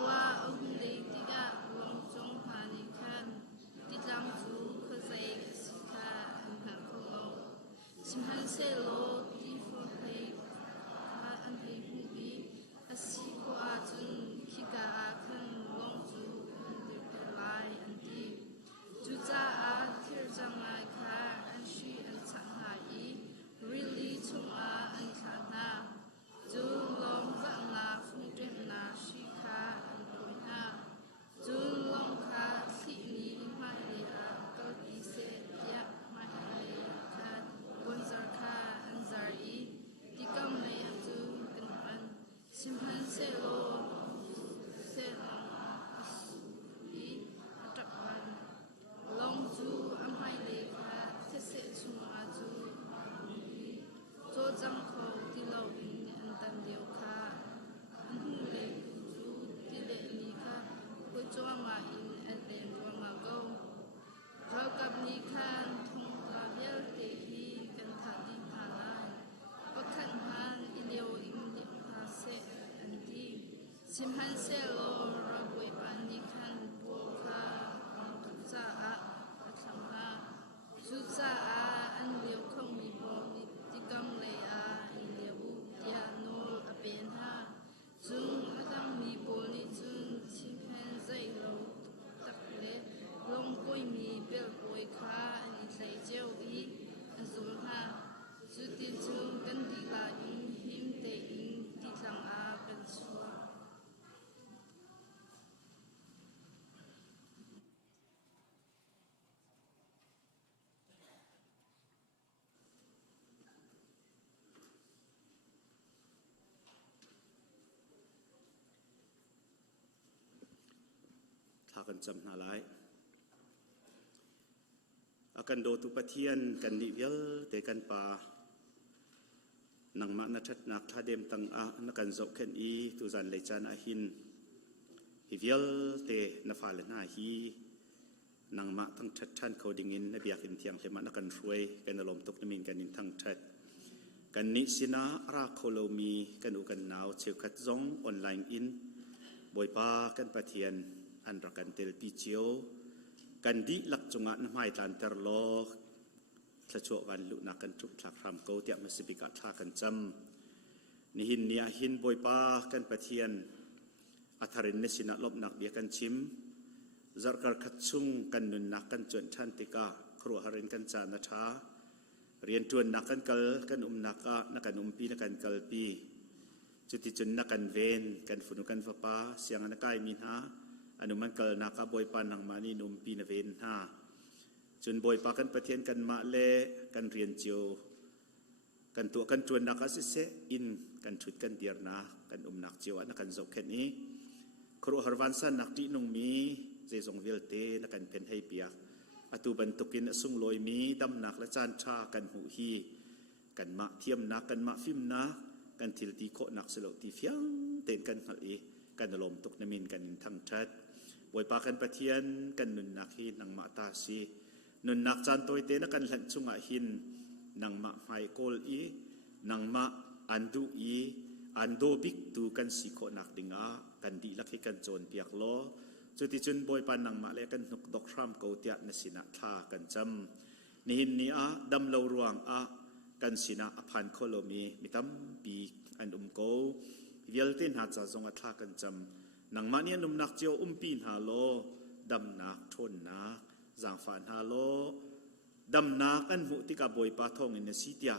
ว่าองค์เด็กที่กะวงจงพานิคันที่จำจูคือใจสิกาอันหาของเราสิมันเสโลที่ฟอร์ให้ข้าอันให้ผู้บีอาศิโกอาจุนคิกาอาคันลงจูอันเดือดลายอันที่จูจ้าอาที่จังไงค่ะอันชีอันสังหายreally ชงอาอันขานาจูลองจังนาฟุงเต็มนาชีคาอันปุยนาจูลองคาสินีไม่เลียก็ดีเสียไม่เลียค่ะบนซาคาอันซารีที่กำเนิดจูเป็นอันสิมพันเซโลเซลองอีอัตวันลองจูอันไม่เลียค่ะเสษชงอาจูโจจังเขาที่เราอินอันตันเดียวค่ะอันหูเล็กจูที่เล็กนี้ค่ะก็จ้วงมาอินอันเด่นว่ามาเก้าเรากับนี้ค่ะทงตาเยลเตฮีกันทัดดินหาลายว่าขันหันอิเลียวอิมเดียวพาเสอันที่สิมหันเซโลระบวยปานนี้ค่ะบัวค่ะทุกจ้าอะสังหาจุจ้าอะอันเดียวคงมีบ่มีที่กำเลยอาอิเลียวเดียโนอเปนฮาจุงอาดังมีโบลิจุงชิมแพนใจเราตักเล่ลงกุยมีเปลกุยขาอันนี้ใจเจ้าอีอันสุนฮาจุดที่จุงกันดีลาอินหิมเตอินที่ทางอาเป็นชัว ถ้ากันจำหาไรอากันโดตุปะเทียนกันนิเวลเตกันป่านังมานัดนักท่าเดมตังอานักันจบเข็นอีตุจันเลยจานอาหินฮิเวลเตนฟ้าเลน่าฮีนังมาทั้งชัดชันเขาดิ่งินนบียกินเทียงเลมานักันรวยกันอารมณ์ตกนมินกันนินทั้งชัดกันนิสินาราโคโลมีกันอุกันหนาวเชียวคัดซงออนไลน์อินบอยป่ากันปะเทียนอันรักกันเตลปีเชียวกันดีหลักจงอันไม่ตันเตอร์โลกทะชววันลุนักกันทุกทักรำเกาเตียมสิบิกัดท่ากันจำนิหินเนียหินบอยปากันปะเทียนอัธรินเนสินาลบนักเบียกันชิมจักรคัดซุงกันนุนนักกันจนทันติกาครัวหรินกันจานาทาเรียนจวนนักกันเกลกันนักนักกันปีนักกันเกลปีจุดที่จนนักกันเวนกันฝุนกันฟ้าป้าเสียงนักไก่มีนาอนุมันเกลนักบอยปานังมานีนุมปีนเวนฮาจนบอยปากันปะเทียนกันมาเลกันเรียนเจียวกันตัวกันจวนนักสิเสอินกันชุดกันเดียร์นากันนักเจียวนักกันจบแค่นี้ครัวหรวันสันนักที่นงมีเจสงเวลเตนักกันเป็นให้เปียอตุบันตุกินสุงลอยมีดำนักและจานชากันหูฮีกันมาเทียมนักกันมาฟิมนักกันทิลตีโคนักสโลตีเฟียงเต้นกันหัลีกันอารมณ์ตกนมินกันทั้งชัดบอยปากันปะเทียนกันนุนนักฮีนังมาตาซีนุนนักจานตัวเตนักกันหลังจุงอาหินนังมาไฮโกลอีนังมาอันดูอีอันโดบิกตูกันสิโคนักดิงอากันดีลักให้กันโจนเปียกล้อจุดที่จุนบอยปานังมาเลกันนุกดอกครามเกาเตียนสินะท่ากันจำนิหินนี้ดำเลวรวงกันสินะอภันโคโลมีตั้มปีอันโกเวลเต้นหาจะทรงอัท่ากันจำนังมาเนียนุมนักเจียวปีนหาโลดำนักทนนักจางฝานฮาโลดำนักอันหุติกาบอยปาทองอินสิเตีย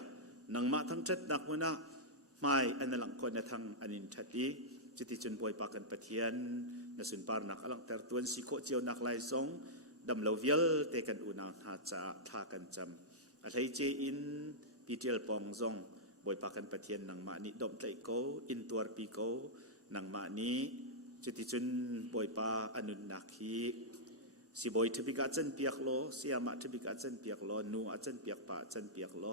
นังมาทั้งชัดนักวนะไม่อันหลังคนทั้งอันนินชัดอีจุดที่จนบอยปากันปะเทียนนสุนปาร์นักอลังเตอร์ตัวนสิโคเจียวนักไล่ซงดำเลวเวลเตกันอุณาหาจะท่ากันจำอะไรเจอินปีเทียลปองซงบอยปากันปะเทียนนังมานิดมใจโกอินตัวปีโกนังมานี้จุดที่จนบอยปาอนุนักฮีสิบอยทบิกาจันเปียกโลเสียมาทบิกาจันเปียกโลนูอาจันเปียกป่าจันเปียกโล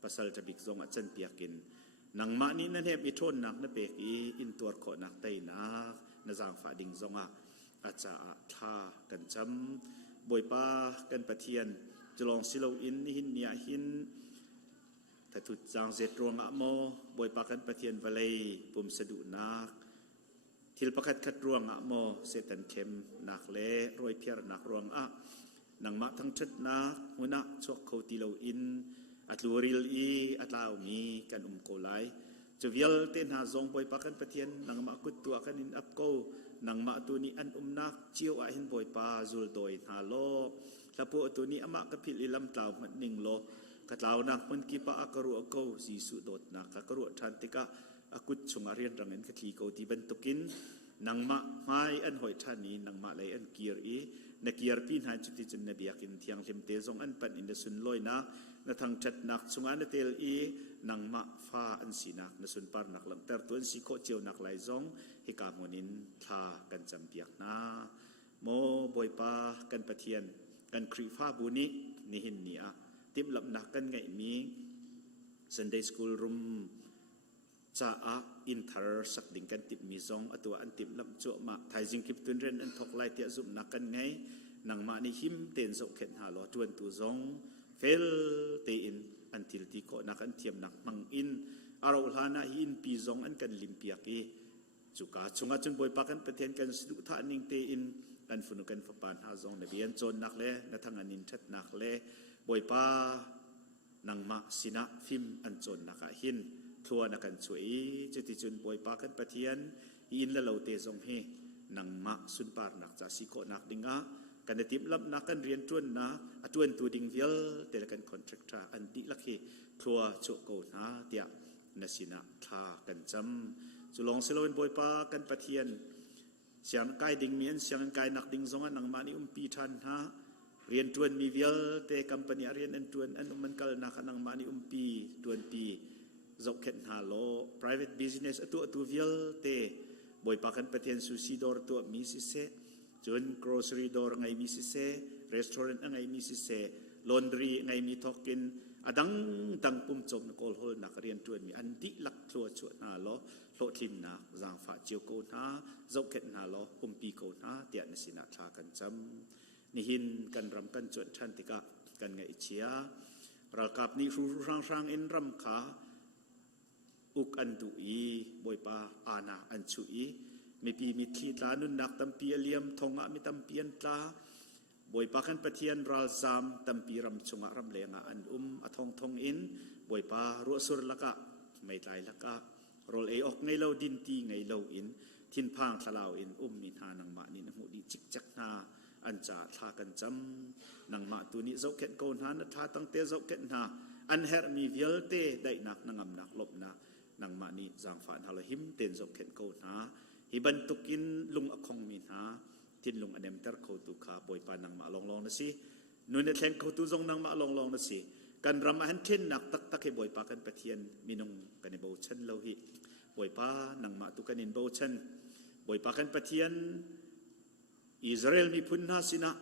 ปัสสัลทบิกซงอาจันเปียกินนังมานี้นั่นเหตุอิทนนักนั่นเปกอีอินตัวขอนักไตนักนจางฝาดิงซงอาจจะท่ากันจำบอยปากันปะเทียนจะลองสิโลอินหินเนียหิน ถ้าทุดจางเสตรวงอะโมบอยปากันปะเทียนวะเลยปุ่มสะดุนักทิลประคัดคัดรวงอะโมเสตันเข้มนักเล่รวยเพียรนักรวงอะนังมะทั้งชัดนักหัวหน้าชวกเขาตีเราอินอัตลูริลอีอัตลาวมีกันโกไลจะวิลเต้นหาซองบอยปากันปะเทียนนังมะกุดตัวกันอินอับโกนังมะตัวนี้อันนักเจียวอะหินบอยปาจุลโดยหาโลถ้าพวกตัวนี้อะมะกะพิลิลำตาวมันนิ่งโลกะลาวนักมันกีปะอักรุอโกสีสุดดนักกะรุทันติกะอากุดชงอาเรียนรังเงินกะทีโกที่บรรทุกินนังมะไม้อันหอยท่านี้นังมะไหลอันเกียร์อีนักเกียร์ปีนหายจุดที่จุนนบียกินเทียงเทมเตซองอันปันอินเดสุนลอยนักนทางจัดนักชงอันเตลอีนังมะฟ้าอันสีนักนสุนปาร์นักลำแต่ตัวอันสีโคเจียวนักไหลซองให้กามนินทากันจำเปียกนาโมบอยปากันปะเทียนกันครีฟ้าบุนินิหินเนียติมลำนักกันไงมี Sunday School Room จะอินเทอร์สักดิ่งกันติดมีซองตัวอันติมลำจั่วมาไทยจิงคลิปตุนเรนอันทอกไลเตียซุมนักกันไงนังมาในหิมเต็นโซเข็นหาลอจวนตัวซองเฟลเตอินอันทิลติโกนักอันเทียมนักมังอินอาราลานาหินปีซองอันกันลิมเปียกีจุกาชงอาจุนบอยปากันประเทศกันสุดท่านิงเตอินกันฟุนกันฝปานหาซองในเบียนโจนนักเล่นทางอันนินชัดนักเล่บอยปานังมาสินะฟิมอันโจนนักหินทัวนักกันช่วยจุดที่จุนบอยปากันประเทศอินละเราเตซองเฮนังมาสุนปาร์นักจะสิโกนักดิงะกันติมลับนักกันเรียนจวนนักจวนตัวดิงเวลเตลกันคอนแทคเตอร์อันดิลักเฮทัวโจโกนาเตียนสินะทากันจำจุลองเซลวนบอยปากันประเทศเสียงกายดิ่งเมียนเสียงกายนักดิ่งซงอันนังมานิปีทันฮะเรียนจวนมีเวลเตกัมปนีเรียนอันจวนอันมันกัลนักนังมานิปีจวนปีจบเข็นฮาโล private business ตัวเวลเตบอยปากันประเทศซูชิดอร์ตัวมีสิเซจวน grocery door ไงมีสิเซ restaurant ไงมีสิเซ laundry ไงมีทอกินอดังดังปุ่มจมนักอลโฮลนักเรียนจวนมีอันดิลักทัวชวนฮาโลโลทิมนะจางฟ้าเจียวโกนาจบเข็นฮาโลปีโกนาเตียนสินาทากันจำนิหินกันรำกันจวนชันติกะกันไงเชียรักกับนี่รู้ร่างอินรำขาอุกอันดุอีบอยปาอาณาอันชุอีมีปีมีทีตานุนนักตัมปีเลียมทงะมีตัมเปียนตาบอยปากันปะเทียนรัลซามตัมปีรำชงะรำเลงะอันอทองทองอินบอยปารัวสุรละกะไม่ตายละกะโรลเอออกไงเราดินตีไงเราอินทินพางทลาวอินนิทานังมานินหูดีจิกจักนาอันจ่าทากันจำนังมาตัวนี้เจ้าเข็นโกนหานทาตั้งเตเจ้าเข็นนาอันเฮร์มีเวลเตได้นักนังอำนักลบนานังมานีจางฝานฮาลหิมเต็นจบเข็นโกนาฮิบันตุกินลุงอคงมีนาทินลุงอเนมเตอร์เขาตุขาบอยปานังมาลองนะสินุนเนทงเขาตุจงนังมาลองนะสิกันรำหันเทนนักตักให้บอยปากันปะเทียนมีนงกันในโบชันเลาหิบอยปานังมาตุกันในโบชันบอยปากันปะเทียนอิสราเอลมีพุนนาสินะ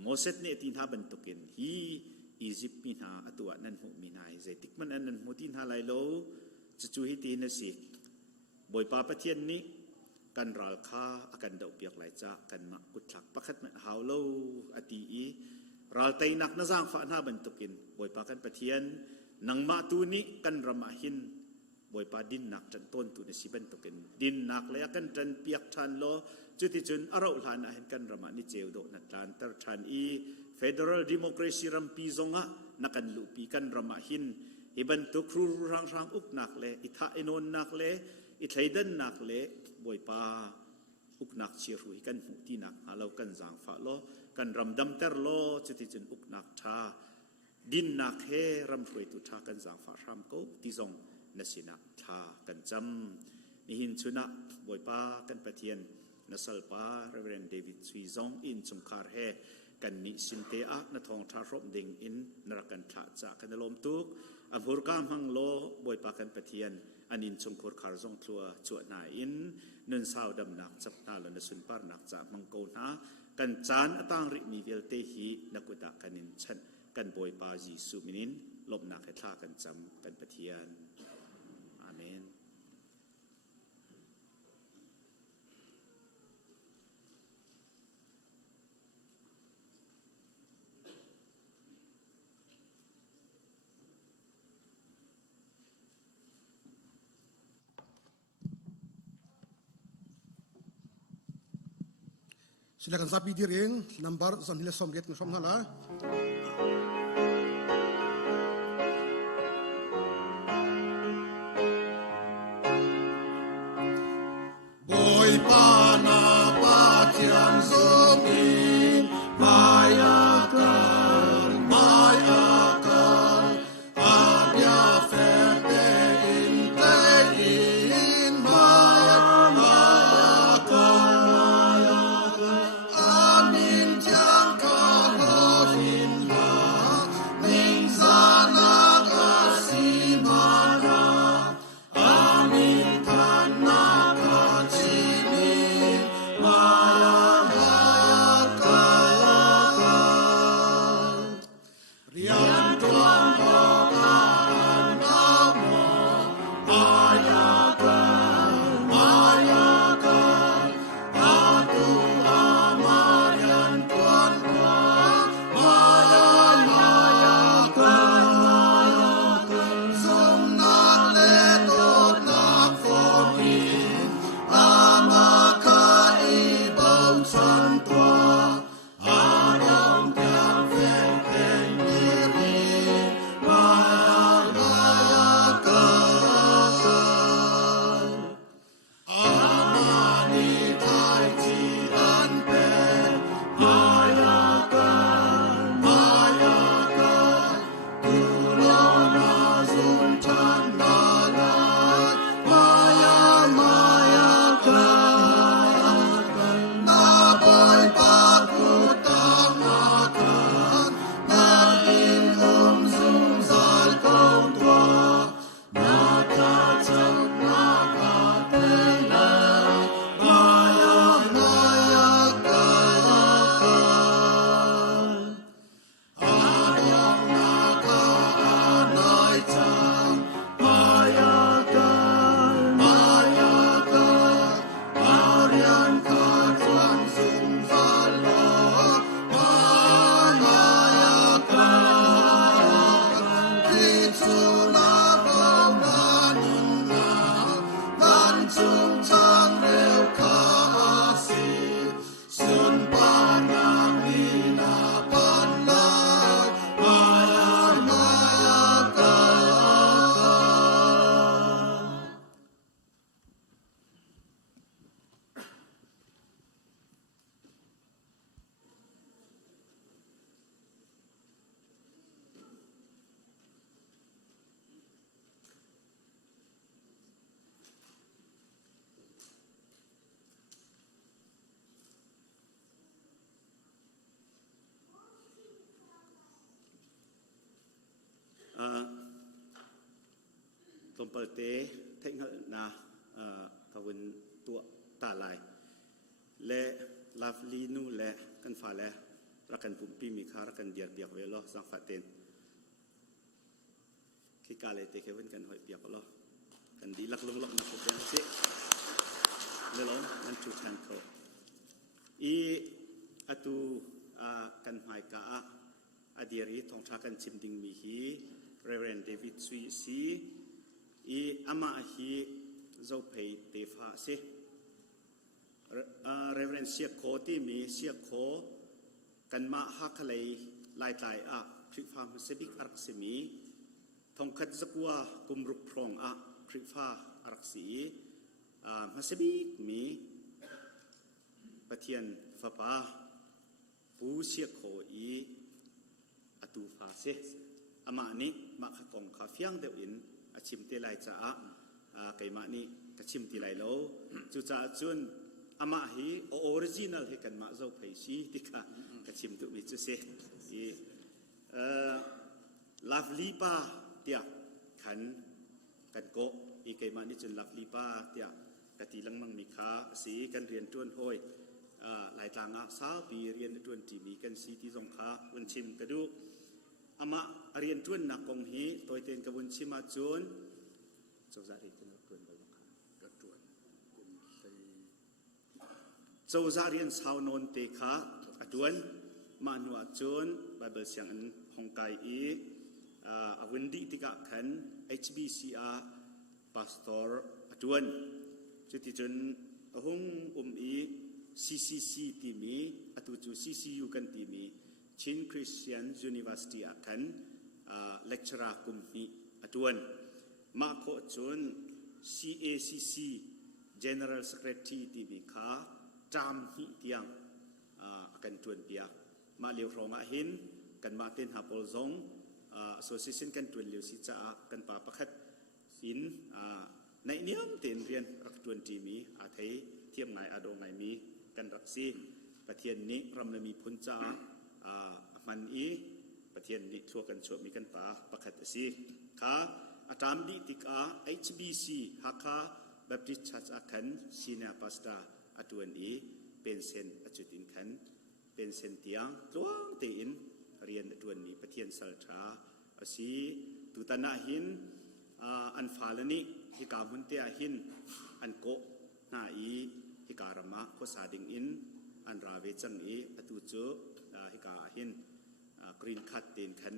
โมเสสเนตินหาบันตุกินฮีอียิปต์มีนาตัวนั้นหูมีนายใจติกมันอันนั้นหูตินหาไลโลจะจูฮิตีนสิบอยปาปะเทียนนี้กันรัลคากันเดาเปียกไหลจ้ากันมากุดหลักประคัดมันหาวโลอตีอีรัลไตนักนาจางฝาหน้าบันตุกินบอยปากันปะเทียนนังมาตูนี้กันรำมาหินบอยปาดินนักจันต้นตัวในสิบันตุกินดินนักเลยกันจันเปียกทันโลจุดที่จุนอาราหลานะเห็นกันรำมานิเจวโดนัดลานตร์ทันอีFederal Democracy รำปีซงะนักันลุปีกันรำมาหินฮิบันตุครูรังอุกนักเลอิทาอินนนักเลอิทไลดันนักเลบอยปาอุกนักเชียรุยกันหูที่นักฮาเรากันจางฟ้าโลกันรำดำเตอร์โลจุดที่จุนอุกนักทาดินนักเฮรำรวยตุทากันจางฟ้ารำโกที่ซงนสินะทากันจำนิหินชุนะบอยปากันปะเทียนนัสลปาเรเวรนเดวิดซุยซงอินจุมคาร์เฮกันนิสินเตอะนทองทารบดิ่งอินนรกันทะจากกันลมตุกอำเภอกามหังโลบอยปากันปะเทียนอันอินชงโครคาร์ซงทัวจวดนาอินเนินสาวดำนักจับนาลนสุนปารนักจากมังโกนากันจานอตังริมีเวลเตหีนักุตะกันอินชันกันบอยปาจีสุมินินลบนักให้ท่ากันจำกันปะเทียนอาเมน silakan Zarhpi diring number zamhile somget na somnala boy pana patian zomin mayakan abya ferte in playin mayakan amin tiang karohin la ning sana kasimana amin kana kachini mayakan rian tuang bokaan namo mayakan atu amarian tuan mayakan zum nak letot nak fomin amaka ibau chan tua adong tiang fen pen diri mayakan amani tai chi an pen mayakan tulona zum chan nalan mayakan na boy pakutang akan na in zum zal kong tua na kacang na katela mayakan adong na kaanay chan mayakan arian kacang zum zalo mayakan kitsu na bau na nunna ban chung chang reo kaasi sun panang ina panlay mayakan tompalte thengal na kawin tua talai le lovely nu le kan fa le rakan pumpi mi khar kan diar biak velo sang faten ki kale te kevin kan hoi biak lo kan di lak lung lok na ko ben se le lon an chu chan ko i atu kan mai ka adiari thong tha kan chim ding mi hi Reverend David Sui si i ama hi zo pei te fa se Reverend Sia Kho ti mi Sia Kho kan ma ha khalai lai tai a Krifa Masebik Araksimi Thongkhat Zakwa Kumruk Prong a Krifa Araksi Masebik mi Pathian Fapa Pu Sia Kho i atu fa se ama ni ma kha kong kha fiang deu in achim te lai cha a kai ma ni ka chim ti lai lo chu cha chun ama hi original he kan ma zo phei si ti kha ka chim tu mi chu se i lovely pa tia khan kan ko i kai ma ni chun lovely pa tia ka ti lang mang mi kha si kan rian tuan hoi lai tlang a sa pi rian tuan ti mi kan si ti zong kha un chim ka du ama rian tuan na kong hi toy ten ka un chima chun cho za ri tuan tuan ba ka tuan kum sei cho za rian sao non te kha atuan ma nu a chun bible siang an hong kai i awindi tika khan HBCR pastor atuan chuti chun ahung i CCC ที่มีอตุจู CCU กันที่มีชินคริสเตียนยูนิเวอร์ซิตี้อากันเลคเชอร์กุมนี้อตวนมาโคจน CACC General Secretary ที่มีข้าจามหิเตียงกันจวนเปียมาเลียวรองอาหินกันมาเต้นหาปอลซงAssociation กันจวนเลียวสิจ้ากันป่าประคัดหินในเนี้ยเต้นเรียนรักจวนจีมีอาไทยเทียมไงอาโดไงมีกันรักซีประเทศนี้รำนมีพุนจ้ามันประเทศนี้ทั่วกันชั่วมีกันป่าประคัดซีข้าอาจารย์ดิติกา HBC ฮักข้าBaptist Church อาคันซีเนียร์พาสตาอตวนเป็นเซนอจุดินขันเป็นเซนเตียงตัวเตียนเรียนอตวนนี้ประเทศสัลทราอสีตุตนาหินอันฟาลนี้ฮิกามุนเตียหินอันโกนาฮิการามะโคสาดิงอินอันราเวจังอตุจูฮิกาหินกรีนคัดเตียนขัน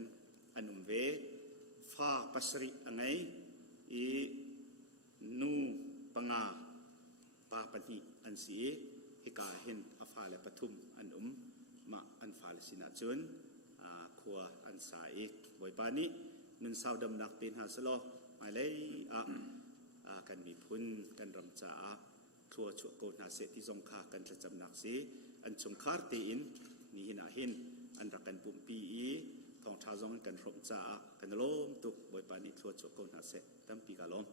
อันเวฟ้าปัสริอังไงนูปังาปาปนิอันสีฮิกาเห็นอฟาเลปทุมอันมาอันฟาเลสินาจุนขัวอันสายบอยปานินุนสาวดำนักเป็นหาสโลมาเลยกันมีพุนกันรำจ่าขัวชั่วโกนาเสที่ทรงขากันจะจำนักสีอันชงคาร์ตีอินนี่หินาหินอันรักกันปุ่มปีทองชาจงกันรำจ่ากันล้มตุกบอยปานิขัวชั่วโกนาเสตั้งปีกาล้ม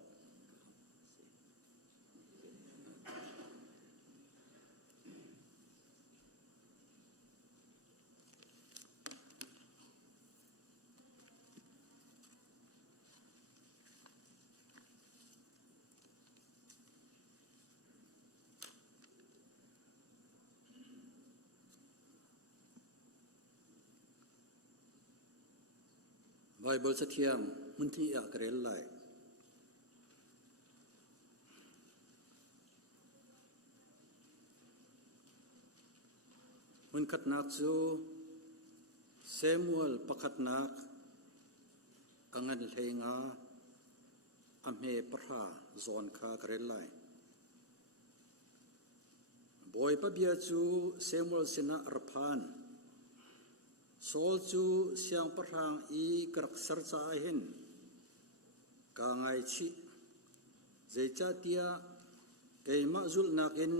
Bible sa tiyang munti akrel lai mun katnak chu Samuel pakatnak angan lenga amhe pra zon kha krel lai boy pa bia chu Samuel sina arphan Sol chu siang parang karak sarca hin ka ngai chi zecha tia kay mazul nakin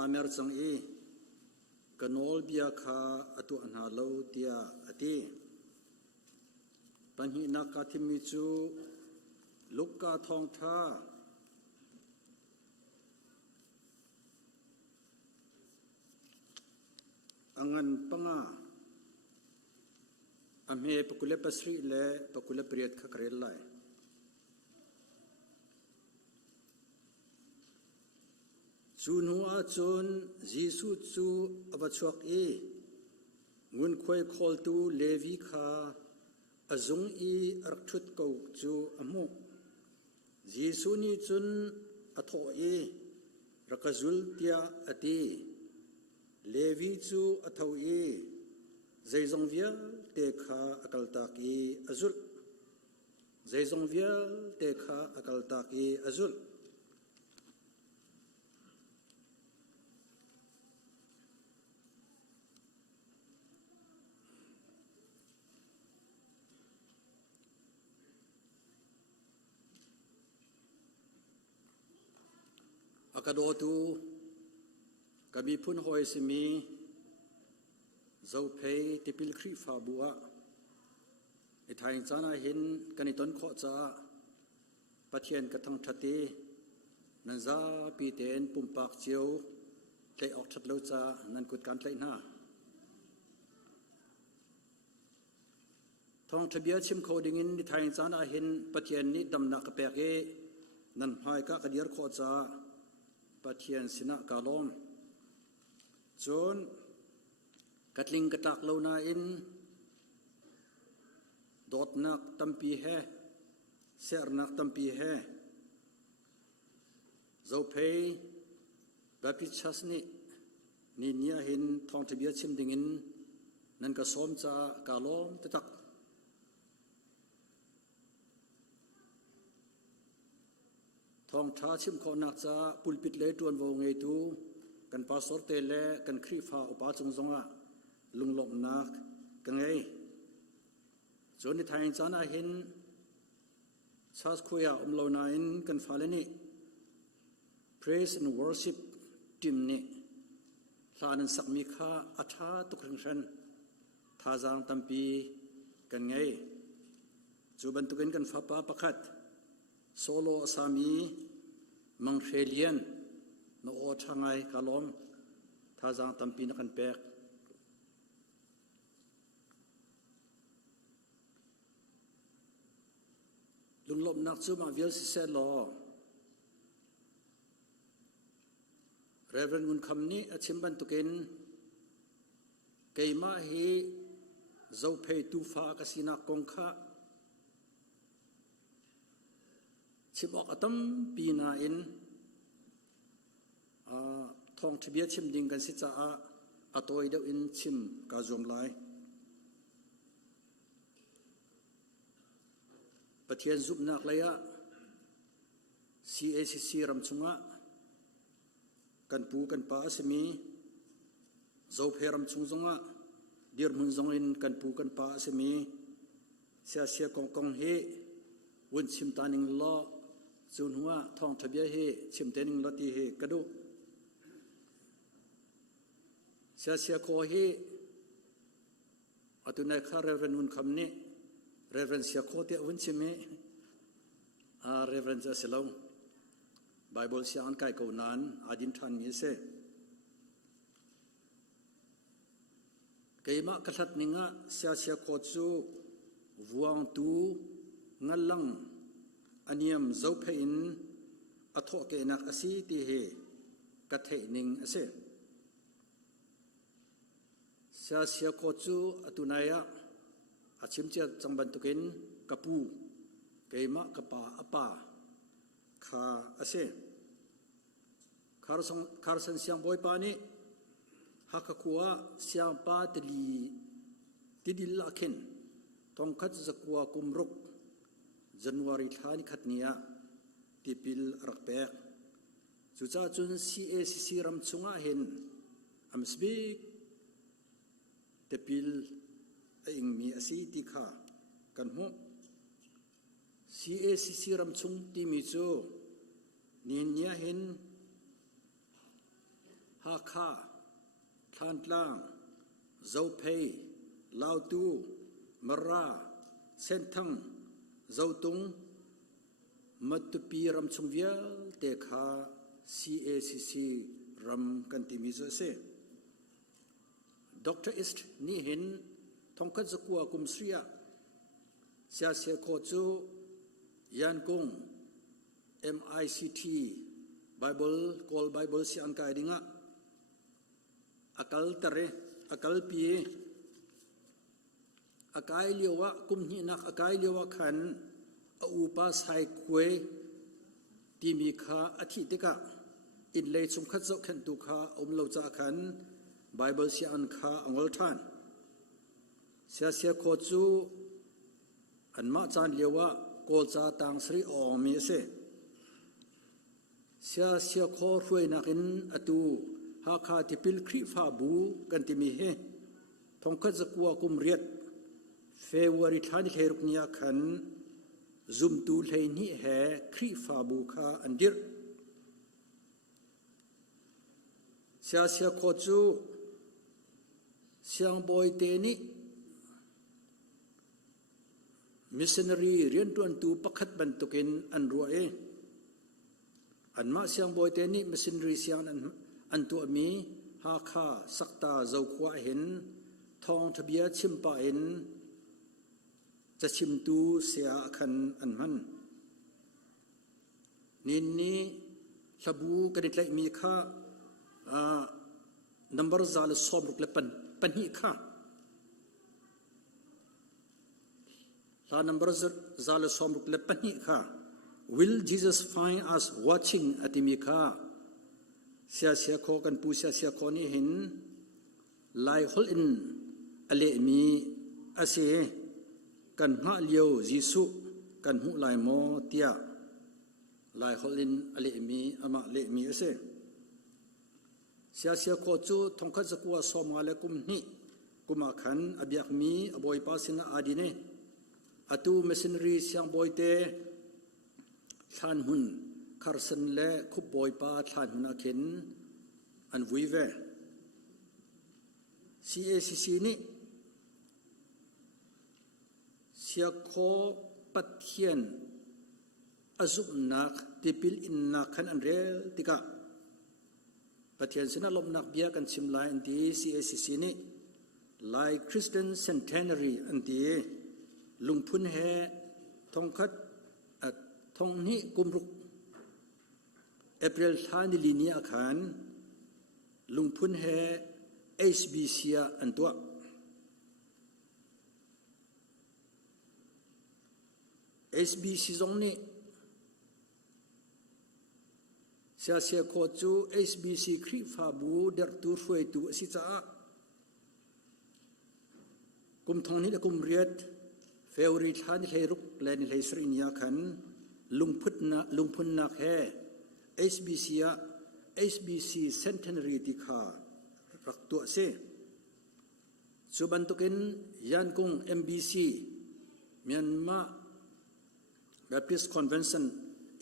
amer chang kanol bia kha atu anhalo tia ati panhi na ka thimi chu lukka thong tha angan panga amhe pakule pasri le pakule priyat kha karel lai chun hua chun jisu chu awachuak ngun khoi khol tu levi kha azung arthut ko chu amu jisu ni chun atho rakazul tia ati levi chu atho zaizong via te kha akal taki azul zaizong via te kha akal taki azul akadotu kami pun hoi simi Zarhpi tipil kri fa bua ithain chana hin kaniton kho cha pathian kathang thati nanza pi ten pumpak chiu tlei ok that lo cha nan kut kan tlei na thong thabia chim khoding in ithain chana hin pathian ni damna ka peke nan hai ka kadir kho cha pathian sina kalom chon Katling katak lo na in dot nak tampi hai ser nak tampi hai Zarhpi Baptist Church ni nia hin thong thabia chim ding in nan ka som cha kalom tatak thong tha chim kho nak cha pulpit le tuan wo ngei tu กันปาสอร์เตเลกันครีฟ้าอุปาจงจงะลุงหลบนักกันไงจนในไทยจานาเห็นชาสคุยาลนาอินกันฟ้าเลนี่ praise and worship ทีมนี่ลานันสักมีค่าอัฐาตุกริงชันท่าจางตัมปีกันไงจูบันตุกันฟ้าป้าประคัดโซโลสามีมังเฟเลียนนโอทางไงกาลอมท่าจางตัมปีนักันเปกลุงลบนักจูมาวิลสิเซลอเรเวนมุนคำนี้อชิมบันตุกินเกยมาฮีเจ้าเพยตูฟ้ากสินักกงข้าชิบออกอัตมปีนาอินทองทะเบียชิมดิ่งกันสิจ้าอัตอยเดอินชิมกาจมไลปะเทียนซุบนักเลยะ CACC รำชงะกันปูกันป้าสมีเจ้าเพรำชงจงะเดียร์มุนจงอินกันปูกันป้าสมีเสียเสียกองเฮวันชิมตานิงล้อจูนหัวทองทะเบียเฮชิมเตนิงลอตีเฮกระดูเสียเสียโคเฮอตุนัยข้าเรเวนนุนคำนี้เรเวนเสียโคเตวันชิมเฮเรเวนจะเสลงไบเบิลเสียอันไกกูนานอาดินทันมีเสเกี่ยมากษัตริย์นิงะเสียเสียโคจูวางตูงัลลังอันยมเจ้าเพยินอัฐเกนักอสีติเฮกัทเทนิงเสเสียเสียโคจูอตุนายะอาชิมเจจังบันตุกินกปูเกี่ยมากปาอปาข้าเสคาร์สันเสียงบอยปานีฮักขัวเสียงปาตลีติดิลลักเห็นต้องคัดจักวัวกุมรุกจันวารีทานิขัดเนียติปิลรักเปกจุจ้าจุน CACC รำชงะเห็นอัมสบิกติปิลอิงมีอาศัยติขากันหู CACC รำชงติมิโจนินเนียเห็นฮักข้าทานล่างเจ้าเพยลาวตูมราเส้นทั้งเจ้าตุงมัตตุปีรำชงเวียเตคา CACC รำกันติมิโซเซดร.อิสต์นี่เห็นทองคัดสกัวกุมเสียเสียเสียโคจูยันกง MICT Bible Call Bible เสียอันกายดิ่งะakal tare akal pi akai liwa kum hi nak akai liwa khan a upa sai kwe timi kha athi teka in le chung khat zo khan tu kha lo cha khan bible si an kha angol than sia sia kho chu an ma chan liwa ko cha tang sri o mi se sia sia kho ruai nakin atu ha kha tipil khri fa bu kan ti mi he thong kha zakwa kum riat February thani khairuk nia khan zum tu hlei ni he khri fa bu kha andir sia sia kho chu siang boy te ni missionary rian tuan tu pakhat ban tukin an ruwa e an ma siang boy te ni missionary siang an tu mi ha kha sakta zau khwa hin thong thabia chimpa in cha chim tu sia khan an man nin ni thabu kadit lai mi kha number zal som ruk le pan hi kha la number zal som ruk le pan hi kha will Jesus find us watching atimi kha sia sia kho kan pu sia sia kho ni hin lai hol in ale mi ase kan nga liu jisu kan hu lai mo tia lai hol in ale mi ama le mi ase เสียเสียโคจูทงคัดสกัวสอมงาเลกุมนี่กุมาขันอบิยกมีอบอยปาสินะอาดิเนอตูเมสินรีเสียงบอยเตทานหุนคาร์สันเล่คุบบอยปาทานหุนอาเข็นอันวิเว CACC นี่เสียโคปัทเทียนอาซุบนักติปิลอินนักขันอันเรลติกะปัทเทียนสินะลมนักเบียกันชิมลายอันที่ CACC นี่ลายคริสเตียนเซนเทนนารีอันที่ลุงพุนเฮทองคัดทองนี้กุมรุกเอพริลทานิลินีอาคารลุงพุนเฮHBC อันตัว HBC ตรงนี้เสียโคจู HBC คริฟาบูเดรตูฟวยตูสิจ้ากุมทองนี้และกุมเรียดเฟวริทานเฮรุกและนิเลสรินียขันลุงพุนนักเฮ HBC Centenary ติคารักตัวเสสุบันตุกินยันกุง MBC เมียนมา Baptist Convention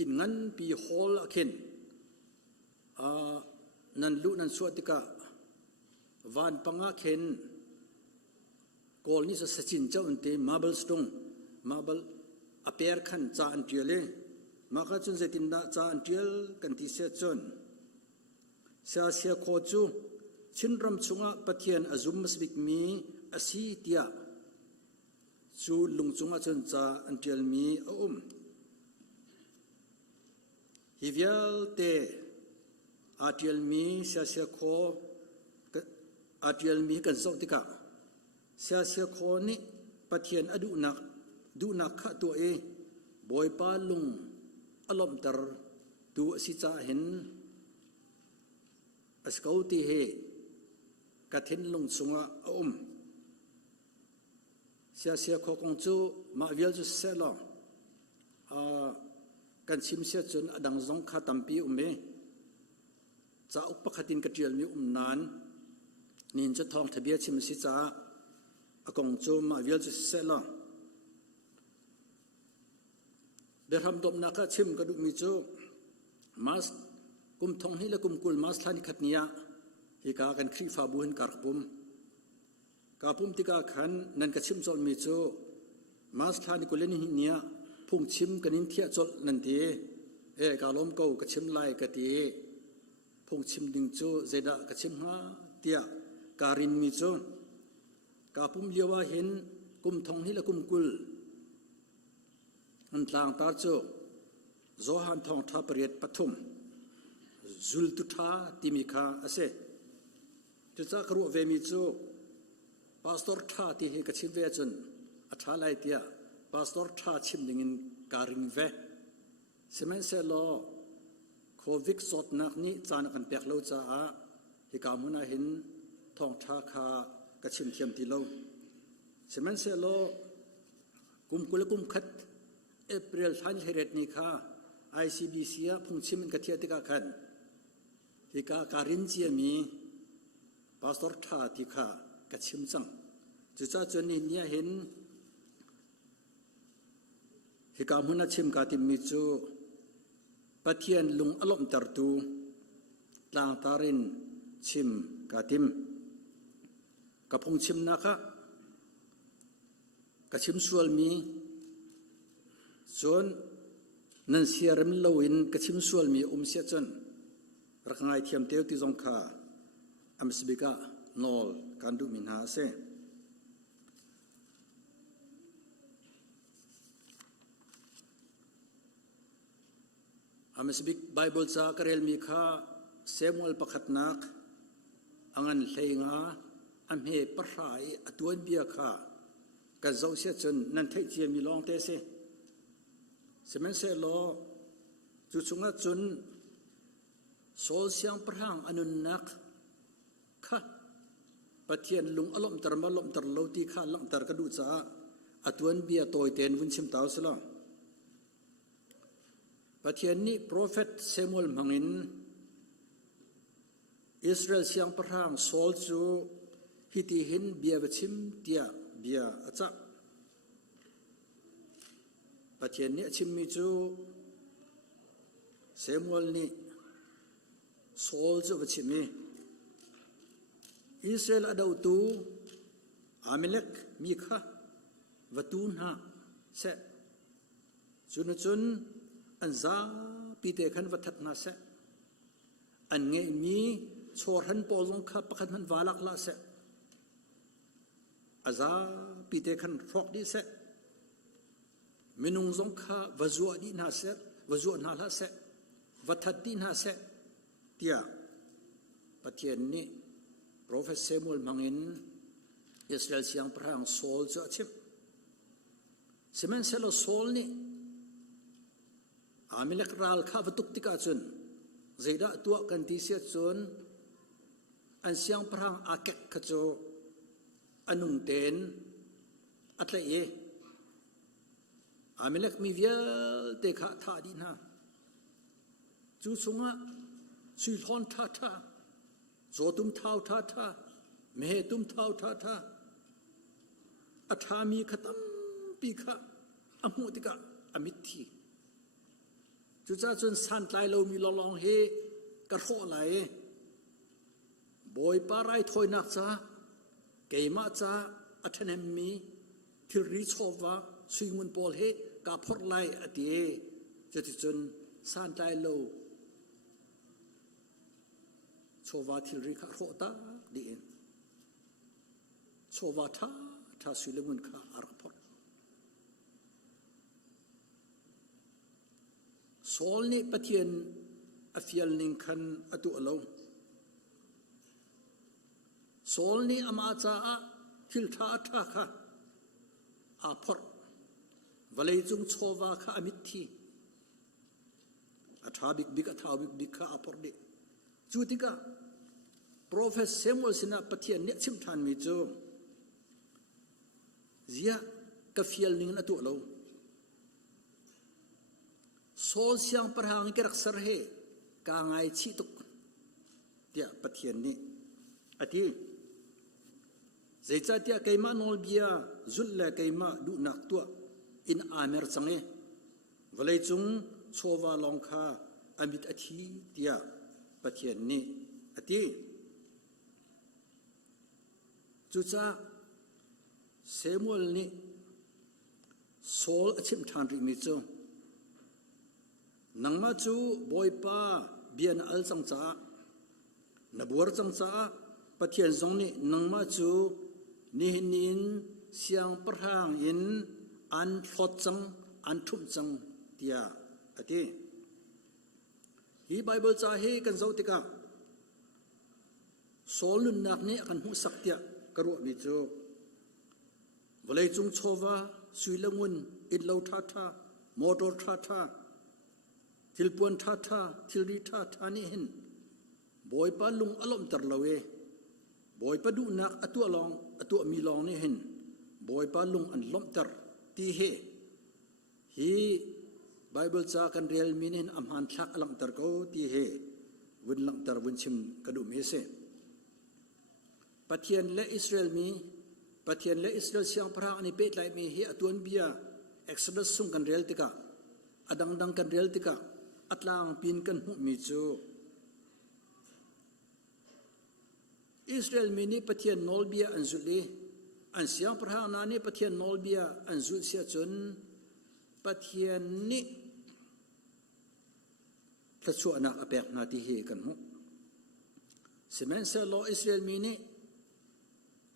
อินงั้นปีฮอลเข็นนันลุนันสวติกาวันปังอาเข็นกอลนี่จะสจินเจ้าอันเตมาเบลสตงมาเบลอเปียร์ขันจาอันเทียเลมาก็จุนเซตินดาจาอันเทียลกันที่เสียจนเสียโคจูชินรำชงะปะเทียนอาซุมมัสบิกมีอาศีเตียจูลุงชงะจนจาอันเทียลมีฮิวิลเตอาเทียลมีเสียโคอาเทียลมีกันโซติกะเสียโคนี่ปะเทียนอดูนักข้าตัวบอยปาลุงอารมณ์ตรตัวสิจาเห็นสกาวตีเฮกัดเห็นลงสงะเสียโคกงจูมาวิลจุเซลล์กันชิมเสียจนอดังซงข้าตัมปีเมจะอุปขัดินกระเจียลมีนานนินจะทองทะเบียชิมสิจ้ากงจูมาวิลจุเซลล์เดี๋ยวทำตบนักชิมกระดูกมีจูมาสกุมทองนี้และกุมกุลมาสทานิขัดเนียฮิกากันครีฟาบุหินการปุ่มติกาขันนันกชิมจอลมีจูมาสทานิกุลเลนิเนียพุ่งชิมกันนินเทียจอลนันทีกาลมเกากชิมไลกตีพุ่งชิมดิงจูเจดากชิมฮาเตียการินมีจูกาปุ่มเลียวเห็นกุมทองนี้และกุมกุลนันต่างตาจูโจฮันทองทับเรียดปฐุมจุลตุธาติมิคาอาเซจุจ้ากรัวเวมิจูพาสตอร์ธาที่เฮกชิมเวจนอัฐาไลเตียพาสตอร์ธาชิมดิงินการิงเวเซเมนเซโลโควิกสดนักนี้จานักันเปียกโลจ้าฮิกามุนาหินทองทาคากชิมเทียมติโลเซเมนเซโลกุมกุลกุมขัดเอพริลทันเฮเรตนิคาICBC พุ่งชิมกันเทียติกาขันฮิกาการินเจียมีพาสตอร์ธาติคากัดชิมจังจุจ้าจนนี่เนี่ยเห็นฮิกามุนาชิมกาติมิจูปะเทียนลุงอลอมตรตูต่างตารินชิมกาติมกับพุ่งชิมนะคะกัดชิมส่วนมีส่วนนั่นเสียรมลวินกชิมส่วนมีเสียจนรักง่ายเทียมเตียวที่จงค่าอัมสบิกานอลการดูมินหาเซอัมสบิกไบเบิลจากเรลมีค่าเซมุลปะขัดนักอังันเลงาอัมเฮปรายอตัวเบียค่ากันเจ้าเสียจนนั่นเทเจียมีลองเตเซเซมันเซโลจุดงะจุนโซลเสียงพระงอนุนักค่ะปะเทียนลุงอลอมตรมาลอมตรโลตีข้าลังตรกระดูจ้าอตวนเบียโตยเตนวินชิมตาวสละปะเทียนนี้โปรเฟตเซมูลมังอิน Israel siang perang Saul chu hitihin bia bachim tia bia acha pathian ni achim mi chu Samuel ni Saul chu bachimi Israel adau tu Amalek mikha watun ha se chun anza pite khan wathat na se an nge mi chor han polong kha pakhat han walak la se aza pite khan rok di se minung zong kha wazua di na se wazua na la se wathat di na se tia pathian ni prophet Samuel mangin Israel siang perang Saul chu achim semen selo Saul ni Amalek ral kha watuk tika chun zeida tua kan ti sia chun an siang perang akek khacho anung ten atle ye Amalek mi vial te kha tha di na chu chunga sui lon tha tha zo tum thau tha tha me tum thau tha tha athami khatam pi kha amu tika amit thi chu cha chun san tlai lo mi lo long he ka tho lai boy parai thoi nak cha keima cha athanem mi thiri chowa suimun pol he ka phor lai ati chati chun san tlai lo chowa thiri kha tho ta di en chowa tha suimun kha arak phor Saul ni pathian afial ning khan atu alo Saul ni ama cha a thil tha kha a phor valei chung chowa kha amit thi athabik bik athabik bik kha a phor de chutika prophet Samuel sina pathian ni chim than mi chu zia ka fial ning atu alo Saul siang perang kerak serhe ka ngai chi tuk tia pathian ni ati zecha tia keima nol bia zulle keima du nak tua in amer change valei chung chowa long kha amit athi tia pathian ni ati chucha Samuel ni Saul achim than ri mi chu nangma chu boipa bian al chang cha nabur chang cha pathian zong ni nangma chu nihin siang perhang in an thot chang an thum chang tia ati hi bible cha he kan zo tika Saul nun nak ni kan hu sak tia karu mi chu volei chung chowa suilangun in lo tha tha motor tha tha tilpuan tha tha tilri tha tha ni hin boy pa lung alom tar lawe boy pa du nak atu along atu mi long ni hin boy pa lung an lom tar ti he hi bible cha kan real minin amhan thak alang tar ko ti he win lang tar win chim kadu me se pathian le Israel siang parang ani pet lai mi hi atuan bia exodus sung kan real tika adang dang kan real tika atlang pin kan hu mi chu Israel mini pathian nol bia anzuli an siang parang na ni pathian nol bia anzul sia chun pathian ni thachu anak apek na ti he kan hu semen sa lo Israel mini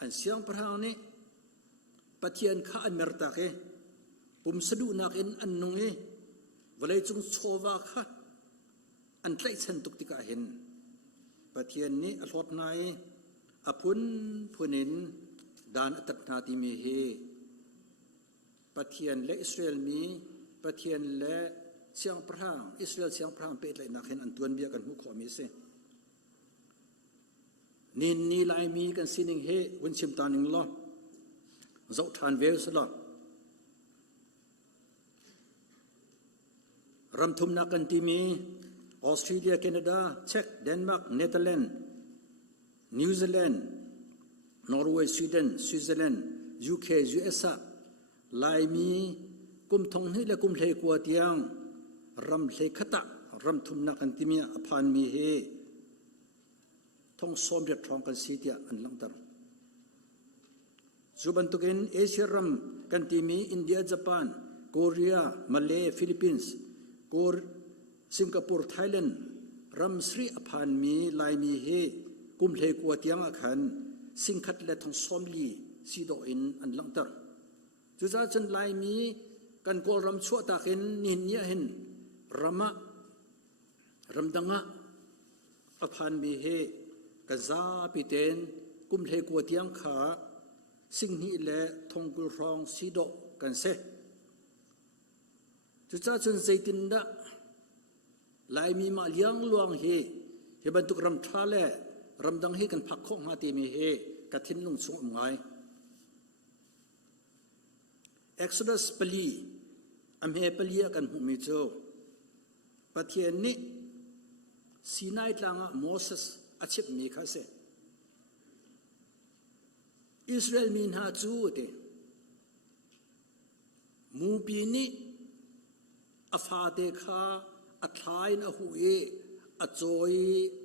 an siang parang ni pathian kha an merta ke pum sadu nakin an nungi walai chung chowa kha an tlai chan tuk tika hin pathian ni alhot nai apun phunin dan atat na ti mi he pathian le Israel mi pathian le siang parang Israel siang parang pe tlai nakin an tuan bia kan hu kho mi se nin ni lai mi kan sining he win chim taning lo zo than ve sala ram thum na kan ti mi Australia Canada Czech Denmark Netherlands นิวซีแลนด์นอร์เวย์สวีเดนสวิตเซอร์แลนด์ UK US ลายมีกุมทงให้และกุมเลกัวเตียงรำเลขตะรำทุมนักอันติมีอภานมีเฮทงสมเด็จทองกันสีเตียอันลังตรจุบันตุกินเอเชียรัมกันติมีอินเดียญี่ปุ่นเกาหลีมาเลฟิลิปปินส์สิงคโปร์ไทยแลนด์รำสรีอภานมีลายมีเฮกุมเลกัวเตียงอาคันสิงคัดและทงสมลีสีดอินอันลังตรจุดนั้นลายมีกันกอลรำชั่วตาเห็นนินเนียเห็นรำดังอภานมีเฮกซาปิเตนกุมเลกัวเตียงขาสิ่งนี้แหละทงกุลรองสีดกันเสจุดนั้นใจตินดะลายมีมาเลี้ยงลวงเฮบรรทุกรำทาเล่รำดังเฮกันพักของหาตีมีเฮกระทินลงสงไงExodus ปลีอเมปลีกันหุมิโจปะเทียนนี้ซีนายตางโมเสสอาชิบมีข้าเสอิสราเอลมีนาจูเตมูปีนี้อาฟาเตคาอัทายนะหูเออจอย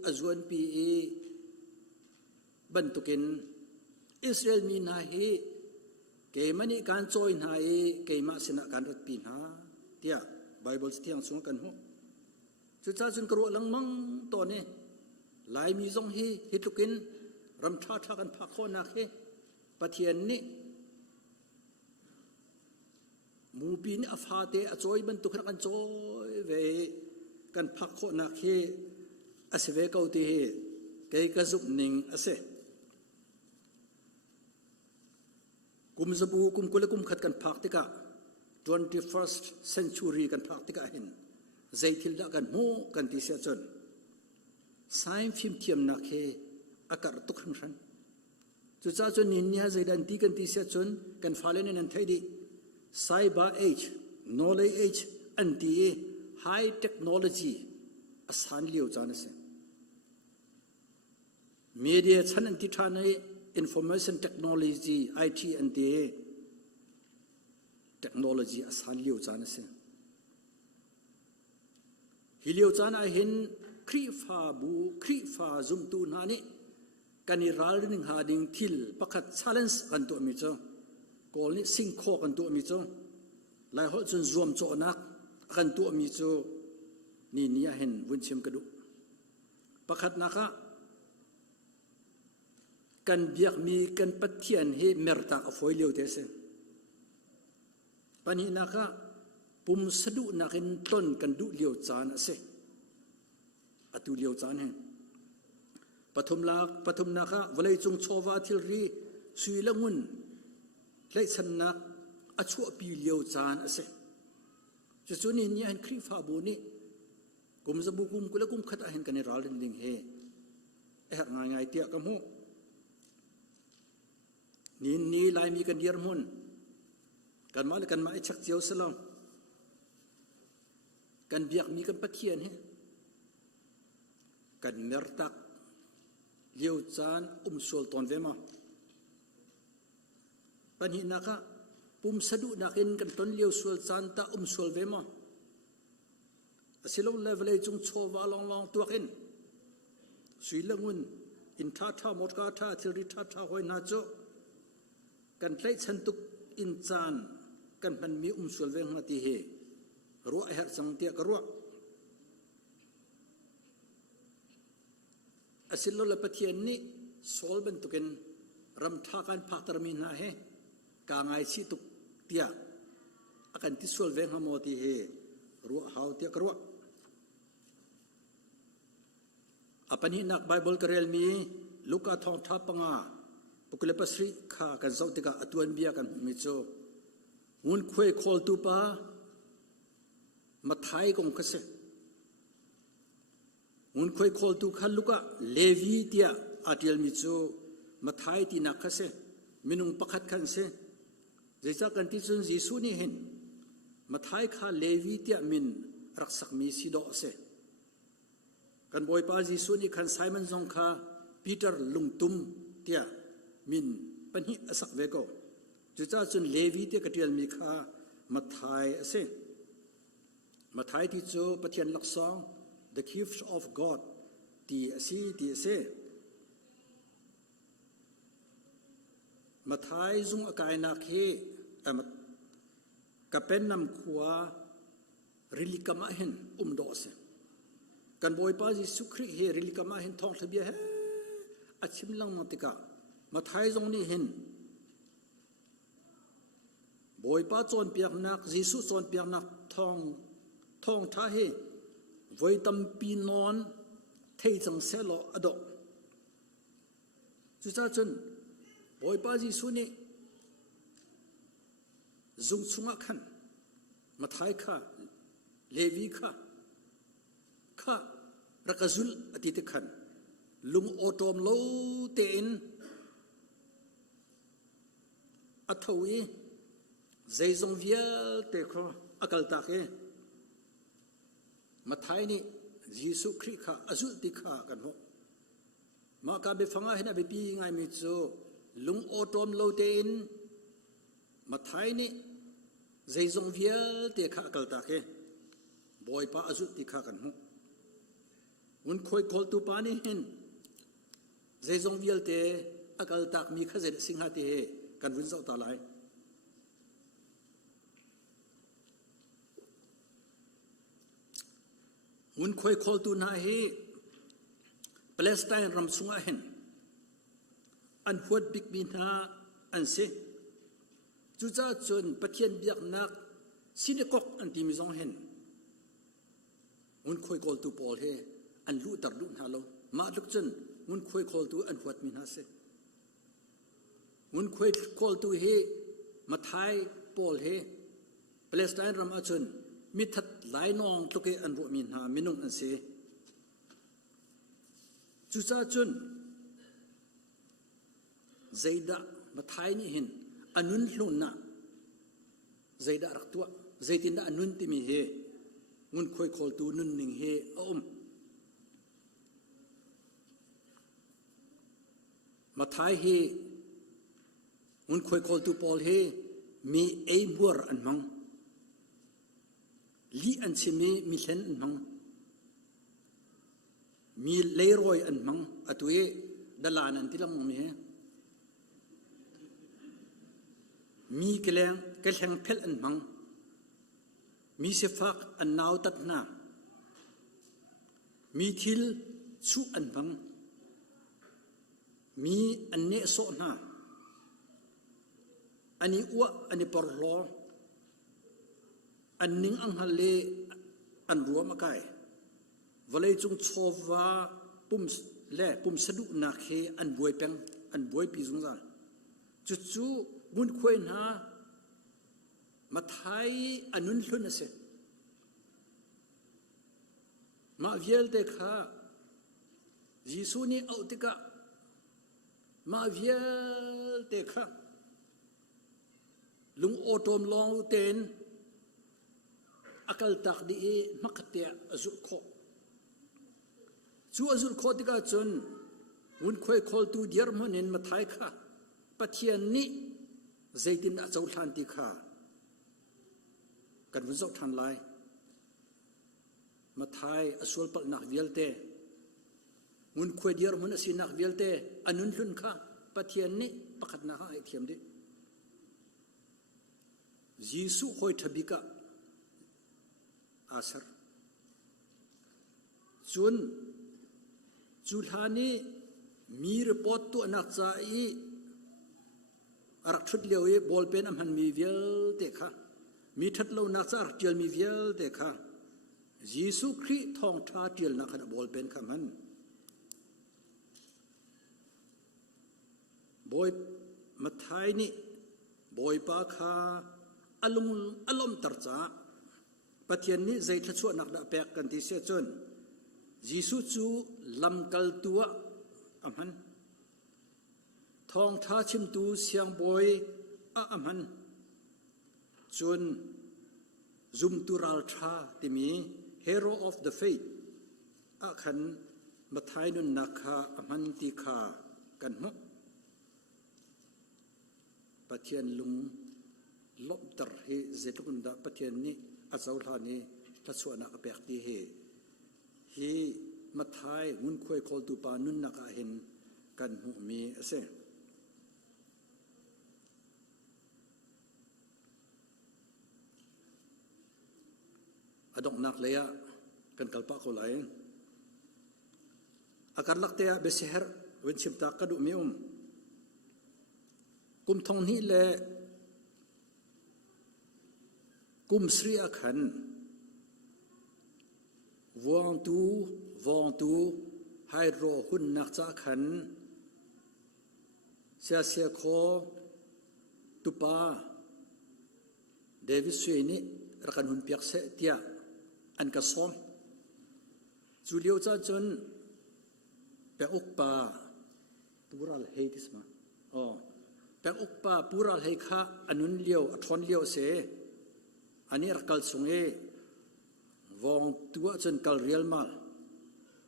อจวนปีเอบรรทุกินอิสราเอลมีนาเฮเกมันนี่การจอยนาเอเกมาสนะการรัดปีนาเดียไบเบิลสเตียงสงกันหูจุดจ้าจุนกรัวลังมังตัวนี้ลายมีทรงฮิตุกินรำท่ากันพักข้อนักเฮปะเทียนนี้มูปีนี้อาฟาเตอจอยบรรทุกกันจอยเวกันพักข้อนักเฮอาศัยเวกเอาตีเฮเกยกระซุกหนิงอาศัยกุมสบูกุมกุลกุมขัดกันพักติกะ 21st century กันพักติกะเห็นใจทิลละกันโมกันที่เสียจนสายฟิล์มเทียมนักเฮอากาศตุกขันรันจุดจ้าจนนินยาใจดันตีกันที่เสียจนกันฟ้าเล่นนันไทยดี cyber age knowledge age อันที่ high technology อาศัยเลี้ยวจานเสียมีเดียชั้นอันที่ท่านในinformation technology IT and the technology asan liu chan se hiliu chan a hin khri fa zum tu na ni kani ral ning ha ding thil pakhat challenge kan tu mi cho kol ni sing kho kan tu mi cho lai hol chun zuam cho nak kan tu mi cho ni nia hen vun chem ka du pakhat na kaกันเบียกมีกันปัจเจียนให้เมรตาฝอยเลี้ยวเทเสปนินักะปุ่มสะดุนักินต้นกันดุเลี้ยวจานเสอตุเลี้ยวจานเฮปฐมนักะวลัยจงโชวาทิลรีสุยละงุนเลยชนะอชัวปีเลี้ยวจานเสจะส่วนนี้เนี่ยเห็นครีฟาบูนี่กุมสบูกุมกุลกุมขัดเห็นกันในรัลลิงเฮง่ายเตี้ยกำหูนี่ลายมีกันเดียร์มุนกันมาไอชักเจียวสลองกันเบียกมีกันปัจเจียนเฮกันเมรตักเลี้ยวจานสวลตอนเวมาปัญหานักปุ่มสะดุนักินกันต้นเลี้ยวสวลจานตาสวลเวมาสิลงเลเวลจงโชว์วาลองตัวกินสุยละงุนอินท่าหมดกาท่าทิริท่าหอยนาโจกันไล่ฉันตุกอินจานกันมันมีสวลเวงมาตีเฮรัวเหตุสังเตียกรัวสิลลปะเทียนนี้สอลเป็นตุกินรำท่ากันพักตรมีนาเฮกางไอชีตุกเตียอากันที่สวลเวงหามอตีเฮรัวหาวเตียกรัวอปันหินักไบเบิลกระเรลมีลูกาทองทับปังอาปุกเลปัสริข้ากันเจ้าติกาอตวนเบียกันมิโซหุนคุยคอลตูปามาไทยกงกษะหุนคุยคอลตูขันลูกาเลวีเตียอาทิลมิโซมาไทยตีนักกษะมินุงปักขัดขันเสเจจากกันที่จุนยิสุนี่เห็นมาไทยข้าเลวีเตียมินรักษามีสิโดเสกันบอยปายิสุนี่ขันไซมันซงข้าปี Peter lung tum tia min pan hi asak ve ko chu cha chun Levi te katial mi kha Mathai ase Mathai ti chu pathian laksang the gifts of God ti ase Mathai zung akai na khe kapen nam khuwa rilikama hen do se kan boy pa Jesu Christ he rilikama hen thong thabia he achim lang matika Mathai zong ni hen boy pa chon piak nak Jesu chon piak nak thong tha he voi tam pi non thei chang se lo ado chu cha chun boy pa Jesu ni zung chunga khan Mathai kha Levi kha rakazul atite khan lung otom lo te in athawi zaizong vial te kho akal ta ke Mathai ni Jesu Christ kha azul ti kha kan ho ma ka be fanga hena be pi ngai mi chu lung otom lo te in Mathai ni zaizong vial te kha akal ta ke boy pa azul ti kha kan ho un khoi khol tu pa ni hin zaizong vial te akal tak mi kha ze singha te kan vun zau ta lai un khoi khol tu na he Palestine ram sunga hen an huat big bin ha an se chu cha chun pathian biak nak sinekok an ti mi zong hen un khoi khol tu pol he an lu tar lu na lo ma luk chun un khoi khol tu an huat min ha se un khoi khol tu he Mathai pol he Palestine ram a chun mi that lai nong tluke an ro min ha minung an se chu cha chun zaida Mathai ni hin anun hlun na zaida raktua zaitin na anun ti mi he ngun khoi khol tu nun ning he Mathai he ngun khoi khol tu pol he mi ei bur an mang li an chimi mi hlen an mang mi leiroi an mang atue dalan an tilam mi he mi keleng phel an mang mi se fak an naw tat na mi thil chu an mang mi an ne so na ani wa ani porlo an ning ang hale an ruam akai volei chung chowa pum sadu na khe an buai peng an buai pi zung zal chu mun khoi na Mathai anun hlun ase ma viel te kha Jesu ni autika ma viel te kha lung otom long ten akal tak di makate azul kho chu azul kho tika chun mun khoi khol tu diar monin Mathai kha pathian ni zaitin a chau thlan ti kha kan vun zau than lai Mathai asul pal nak vialte mun khoi diar mun asi nak vialte anun hlun kha pathian ni pakhat na ha thiam de Jesu khoi thabika asar chun chulhani mi report tu anak cha I arak thut lewi ball pen am han mi vial te kha mi that lo nak cha tial mi vial te kha Jesu Christ thong tha tial na khan ball pen kham han boy Mathai ni boy pa kha alom tarcha pathian ni zai tha chu nak da pek kan ti se chun Jesu chu lam kal tua amhan thong tha chim tu siang boy a amhan chun zum tu ral tha ti mi hero of the faith a khan มาไทยนุนนักขามันติขากันหมดปะเทียนลุงลบตรเฮเจตุกุนดาปะเทียนนี้อาศัยทานี้ทัศวนักเปียกที่ฮีมาไทยมุนคุยคอลตูปานุนนักเห็นกันหูมีเสอดอกนักเลยกันกัลปะเขาไหลอาการลักเตะเบสเฮร์วินชิมตากระดูมิอุมกุมทองนี้เลยกุมสรีอาขันวางตูให้รอหุ่นนักจากขันเสียโคตุปาเดวิสเวนี่รักันหุ่นเปียกเสียเตียอันกระสอมจูเลียวจ้าจนเปอุกปาปูรัลเฮดิสมาเปอุกปาปูรัลเฮข้าอันนุนเลียวทอนเลียวเสอันนี้รักกัลสงเอวองตัวจนกัลเรียลมาล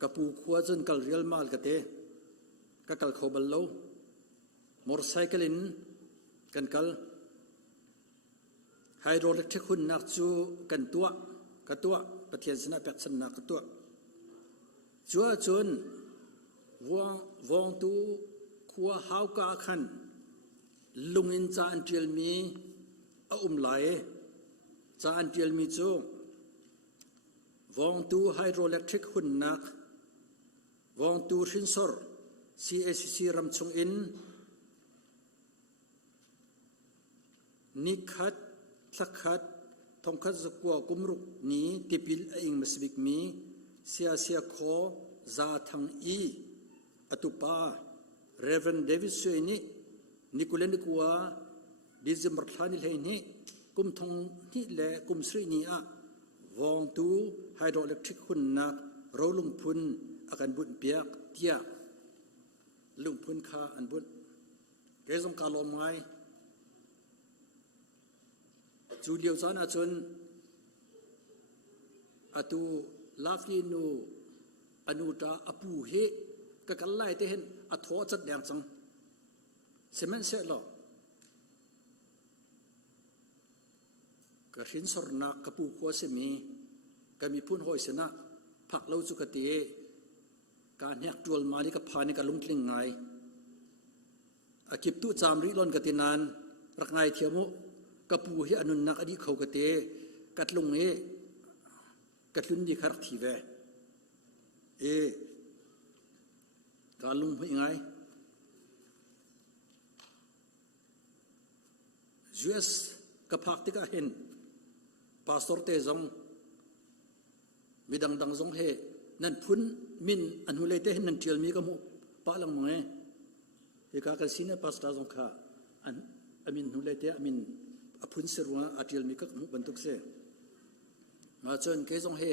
กับปูขวจนกัลเรียลมาลกันเตะกัลเขาบัลโลมอเตอร์ไซค์ลินกันกัลไฮโดรเล็กที่คุณนักจูกันตัวปฏิเสธนะเป็ดสนักตัวจัวจนวองตูขัวหาวกาขันลุงอินจานเทียลมีไหลจานเทียลมีจูวองตูไฮโดรเล็กทริกหุ่นนักวองตูชินสอร์ CSC รำชงอินนิคัดสักขัดทองคัดสกัวกุมรุกนี้ติปิลอิงมัสบิกมีเสียโคซาทังอีอตุปาเรเวนเดวิสเซนี่นิโคเลนกัวดิซิมรัทานิเลนี่กุมทองนี่แหละกุมสรีนีอะวองตูไฮโดรเล็กทริกหุ่นนักเราลุงพุนอาการบุญเปียกเตียลุงพุนข้าอันบุญเกษมกาลอมไงจูเลียวจานาจนอตูลาฟีนูอนุตาอปูเฮกะกัลไลเตเห็นอทอจัดแดงจังเสมันเสร็จแล้วกะหินสรณะกะปูขัวเสมีกะมีพุ่นหอยเสนะผักเล่าจุกติการแหกจวลมาลิกะพานิกะลุงทลิงไงอากิบตุจามริลอนกะตินานรักไงเทียมุกปูเฮอนุนักอดีเขากเตกัดลงกัดลุนดีคาร์ทีเวการลุงเป็นไง US กับพักที่ก็เห็นพาสตอร์เตจงมีดังจงเฮนั่นพุ่นมินอันหุเลเตเห็นนั่นเจียลมีก็มุปะลังมังเฮกากสินพาสตาจงข้าอันมินหุเลเตอันมินอพุนเสรวะอาทิลมีก็มุบันทุกเสมาจนเกจงเฮ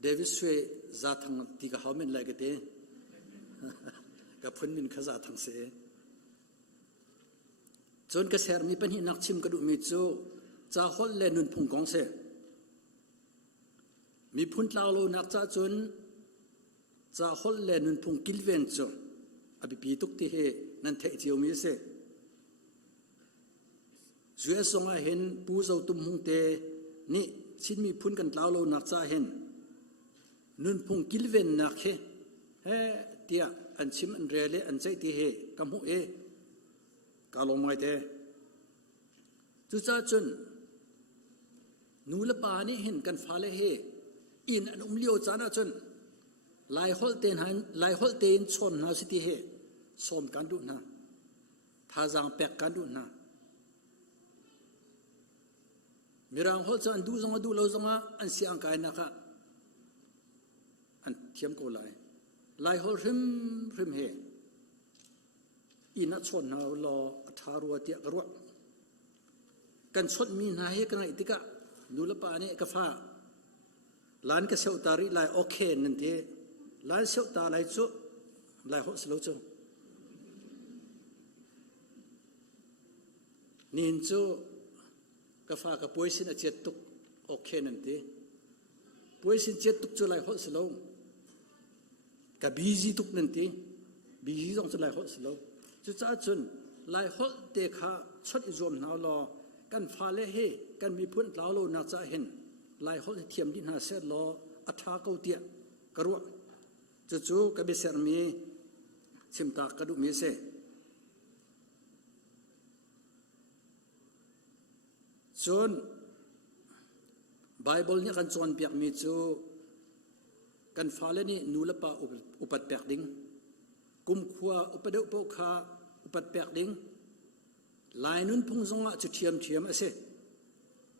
เดวิสเวซาทังที่ก็หามินไลกเตกับพุนมินข้าซาทังเสจนกระแสมีปัญหานักชิมกระดูกมีจูจะฮอลเลนุนพุงกองเสมีพุนลาวโลนักจ้าจนจะฮอลเลนุนพุงกิลเวนจูอภิปีตุกที่เฮนั่นเทจิโอมีเสช่วยส่งให้เห็นปูเจ้าตุ้มหงเตนี่ชินมีพุ่นกันลาวโลนักจ้าเห็นนุนพุงกิลเวนนักเฮเตียอันชิมอันเรเลอันใจที่เฮกำหูกาลงไม่เตจุจ้าจนนูละปานี่เห็นกันฟ้าเลเฮอินอันเลี้ยวจานาจนลายฮอลเตนหันลายฮอลเตนชนนาสิที่เฮสมกันดูนะท่าจางแปกกันดูนะมีรางฮอลจะอันดูจังดูเราจังอันเสียงกายนักอันเทียมกูลายฮอลริมเฮอินัดชนนาลอทารัวเตียกรัวกันชนมีนายกันอิติกะนูละปานี่กฟ้าล้านก็เสาตาริลายโอเคนั่นเทล้านเสาตาลายจุลายหดสโลจุนินจุกฟ้ากับป่วยสินเจ็ดตุกโอเคนั่นเทป่วยสินเจ็ดตุกจุลายหดสโล กับบีจีทุกนั่นทีบีจีต้องจะไล่หดสิโลจุดจ้าจนไล่หดเตะขาชดอิจวมหนาวรอกันฟ้าเล่เฮกันมีพุ่นเหลาโลนักจะเห็นไล่หดเทียมดินหาเสดรออัฐาเกาเตียกระวจุดจู่กับเบสเซอร์มีชิมตากระดูมีเสจนไบเบิลเนี่ยกันจวนเปียกมีจู่กันฟ้าเล่นี่นูละปะอุปัตเปียกดิ้งกุมขวาอุปเดอุปคาอุปัตเปียกดิ้งลายนุนพงซงะจุดเทียมเอเส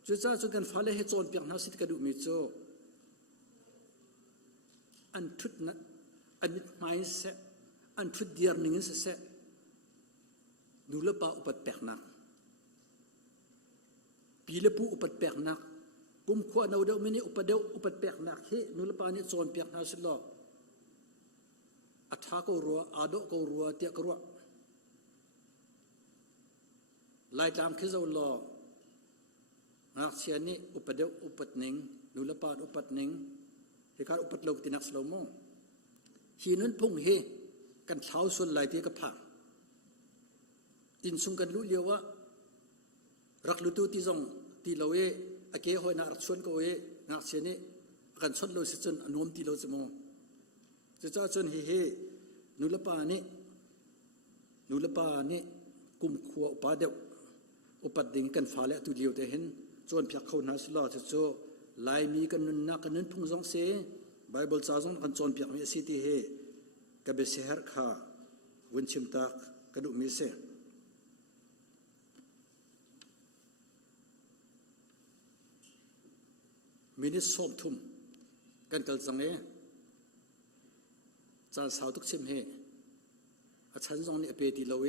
จุดจ้าจุดกันฟ้าเล่ให้จวนเปียกนาสิทกระดูมีจู่อันทุดนะอันมิดไม้เสอันทุดเดียร์นิ่งเสนูละปะอุปัตเปียกนักปีละปูอุปัตเปียกนักกุมขวานเอาเดาไม่เนี่ยอุปเดวอุปเปียกนักเฮนุลปานี่โซนเปียกนาสิลออัฐาก็รัวอาโดก็รัวเตียกรัวลายตามขึ้นเอาลอนักเชียนี่อุปเดวอุปหนิงนุลปาอุปหนิงเฮการอุปโลกตินักสโลโมฮีนั้นพุ่งเฮกันเท้าส่วนลายเตียกผักอินซุงกันรู้เลียวว่ารักลุตุที่ซองที่เราอาเกหอยนักชวนก็นักเชนี่กันชนเราสิจนอนุมที่เราสมองจะจ้าจนเฮนุลปานี่กุมขัวอุปาเดวอุปัดดิ่งกันฟ้าและตุเดียวแต่เห็นจนเพียกเขาหน้าสลอจะโจลายมีกันนุนนักกันนุนทุ่งซองเสไบเบิลซาซองกันจนเพียกมีสิที่เฮกับเบสเฮร์ข้าวันชิมตากกระดูมีเสมินิสอบทุ่มกันกัลจังเล่จานสาวทุกชิมเฮอาฉันจงนี่เปตีเลว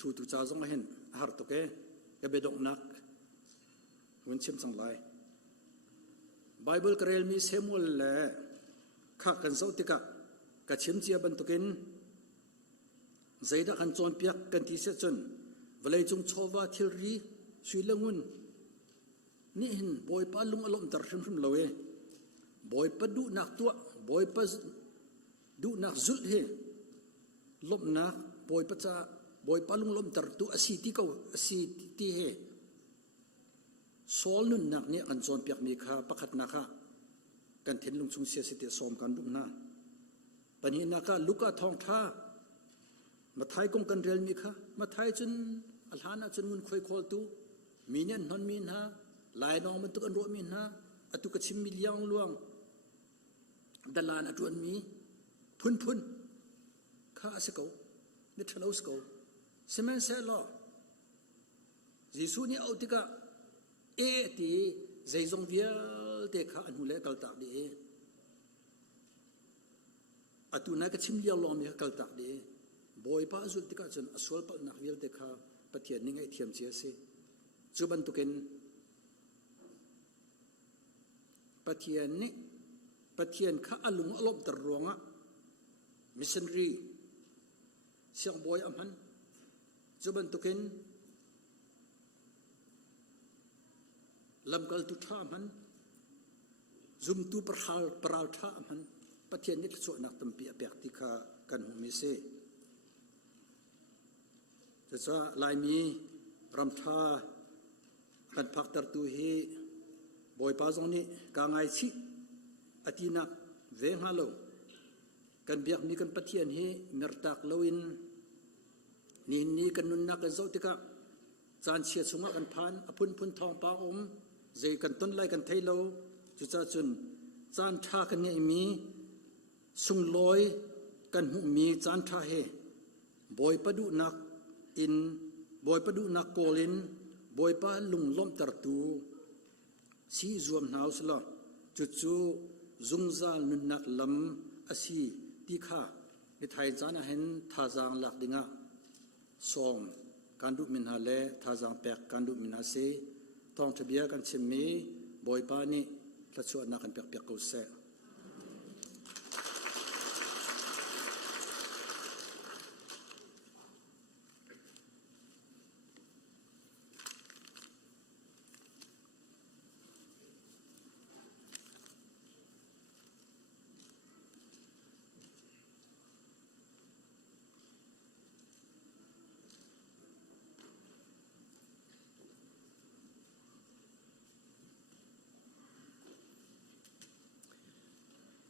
ทูตุจ้าจงเห็นหาร์ตุกกับเบดงนักวันชิมสังไลไบเบิลกระเรลมีเซมุลเล่ข้ากันเจ้าติกะกับชิมเจียบันตุกินใจดักขันจวนเปียกกันที่เสจนเวลาจงโชวาทิลรีสุยละงุนนี่เห็นบอยป้าลุงอารมณ์ตรมเลวบอยป้าดูนักตัวบอยป้าดูนักจุดเฮลบนักบอยป้าจ้าบอยป้าลุงลมตรตัวอสีที่เขาอสีที่เฮสอลนุนนักเนี่ยกันจนเปียกมีข้าประคัดนักกันเห็นลุงชงเสียสิทธิ์สมกันดุนาปัญหานักลูกทองท่ามาไทยกงกันเรียลมีข้ามาไทยจนอัลฮานะจนมุนคุยคอลตูมีเนี่ยนอนมีนฮะลายน้องมันตุกันรัวมีนะอตุกชิมมิลยองลวงดลานอตุอันมีพุ่นข้าสกาวนิทลาวสกาวเซมันเซลอยิสุนี่เอาติกะตีใจจงเวียเตข้าอันหูเล่กัลตักดีอตุนักชิมมิลยองลวงมีกัลตักดีบอยป้าจุดติกะจนอสวลปัลนักเวียเตข้าปะเทียนนิ่งไอเทียมเสียสิจุบันตุกินปะเทียนนี่ปะเทียนข้าอลุงอลบตรวงะมิสชันรีเสียงบอยอัมฮันจุบันตุกินลำกัลตุท่าอัมฮันซุมตูปราลท่าอัมฮันปะเทียนนี่ส่วนนักตั้มปีอเปียกติกากันหูมิเซจะจะลายมีรำท่ากันพักตรตูเฮบอยป้าจงนี่กางไอชิอตินักเวงฮัลโลกันเบียกมีกันปะเทียนเฮเมรตักโลวินนี่กันนุนนักกันเจ้าติกะจานเชียสุงะกันพานอพุนทองปาอมใจกันต้นไล่กันไทยโลจุจ้าจุนจานท่ากันเนี่ยมีสุงลอยกันหุมีจานท่าเฮบอยปะดุนักอินบอยปะดุนักโกลินบอยป้าลุงล้มตรตูสีจวมหนาวสละจุจุงซาลนุนักลำอาศีตีข้าในไทยจานะเห็นท่าจางหลักดิงะสองการดูมินฮาเลท่าจางแปกการดูมินฮาเซทองทะเบียกันเชมีบอยป้านี่ละชวนนักกันแปกกูเซ ข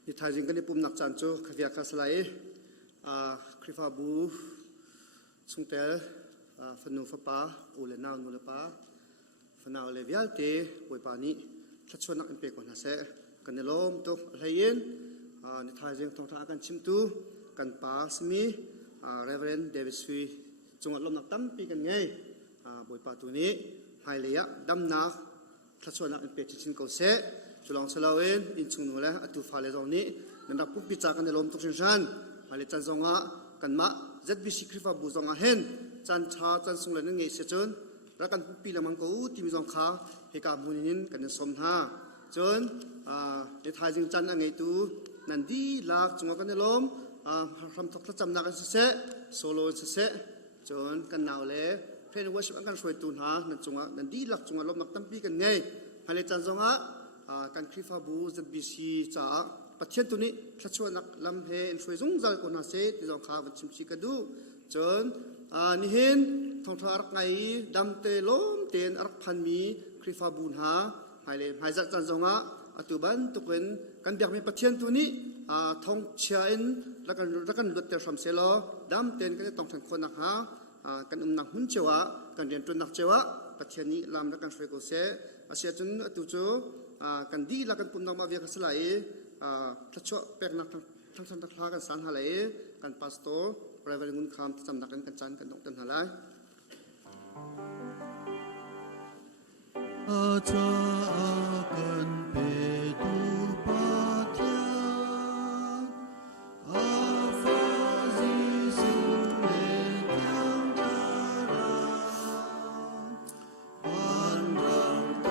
นิทานจริงกันในปุ่มนักจันโจขวิอาคาสไลคริฟาบูสุงเตลฟนูฟปาอูเลนาวนูเลปาฟนาวเลวิอัลเตบอยปานีทัชวนักอันเป็กวันเสกันในลมตุกอะไรเย็นนิทานจริงทองทากันชิมตูกันปาสมีเรเวรนเดวิสฟีจงอัดลมนักตั้มปีกันไงบอยปาตัวนี้ไฮเลียดัมนักทัชวนักอันเป็กชินเกาเสจุลองสลาเวนอินชุงนูเลอตุฟาเลตรงนี้นันดับปุ๊บพิจารกันในลมตุกชันมาเลจันทรงะกันมาจัดบิสิคริฟาบูซองอาเฮนจันชาจันทรงเลนเงยเสียจนรักกันปุ๊บปีละมันก็ที่มีซองขาเหกามุนินกันในสมหาจนในไทยจึงจันอันไงตูนันดีลากจงกันในลมทำทกจำนักเสะโซโลเสะจนกันหนาวเล่เพลงว่าชิบกันช่วยตูนหานันจงนันดีลักจงลมนักตั้มปีกันไงมาเลจันทรงะการคริฟาบูจัดบิซีจ้าประเทศตัวนี้ทัชวนักลำเฮนช่วยส่งใจคนหาเสติจงข้าวันชิมชิกดูจนนี่เห็นทองทารักไงดำเตลมเตนรักพันมีคริฟาบูนหาหายเลยหายจัดจันทรงะตุบันตุกันกันเบียกมีประเทศตัวนี้ทองเชียนแล้วกันลุดเตอร์สมเซลดำเตนกันต้องทันคนนักหากันนักหุ่นเจวะกันเรียนจนนักเจวะประเทศนี้ลำแล้วกันช่วยกูเสอาเซียจนตุโจกันดีแล้วกันปุ่นนอมาเวียกสลายทัชวะเป็กนักทั้งทักลากันสันหาเลยกันพาสโตเรเวลงุนคำจำนักกันจันกันตกตันหาเลยอาจากันเปตูปาเทียอาฟาซิสุเลยังจาราวันรังโต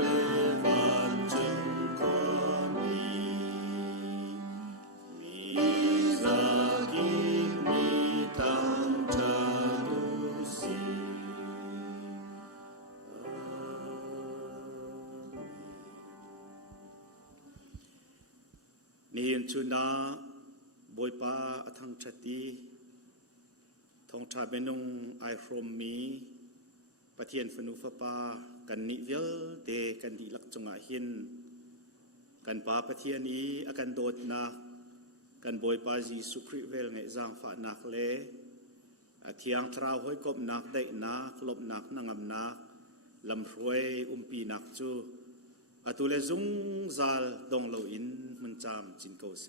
เลวันจึงคมีซากิมีตังจารุสี นี่ชุนาบอยปาทางชาติทองชาเบนงไอโครมมีปะเทียนฟนุฟปากันนิเวลเตกันดีลักจงอาหินกันปาปะเทียนีอากันโดดนากันบอยปาจีสุคริเวลเงจางฝานักเลอาเทียงทราวห้อยกบนักได้นักลบนักนางำนักลำรวยปีนักจูอาตุเลซุงซาลดงโลอินมันจามจินเกาเซ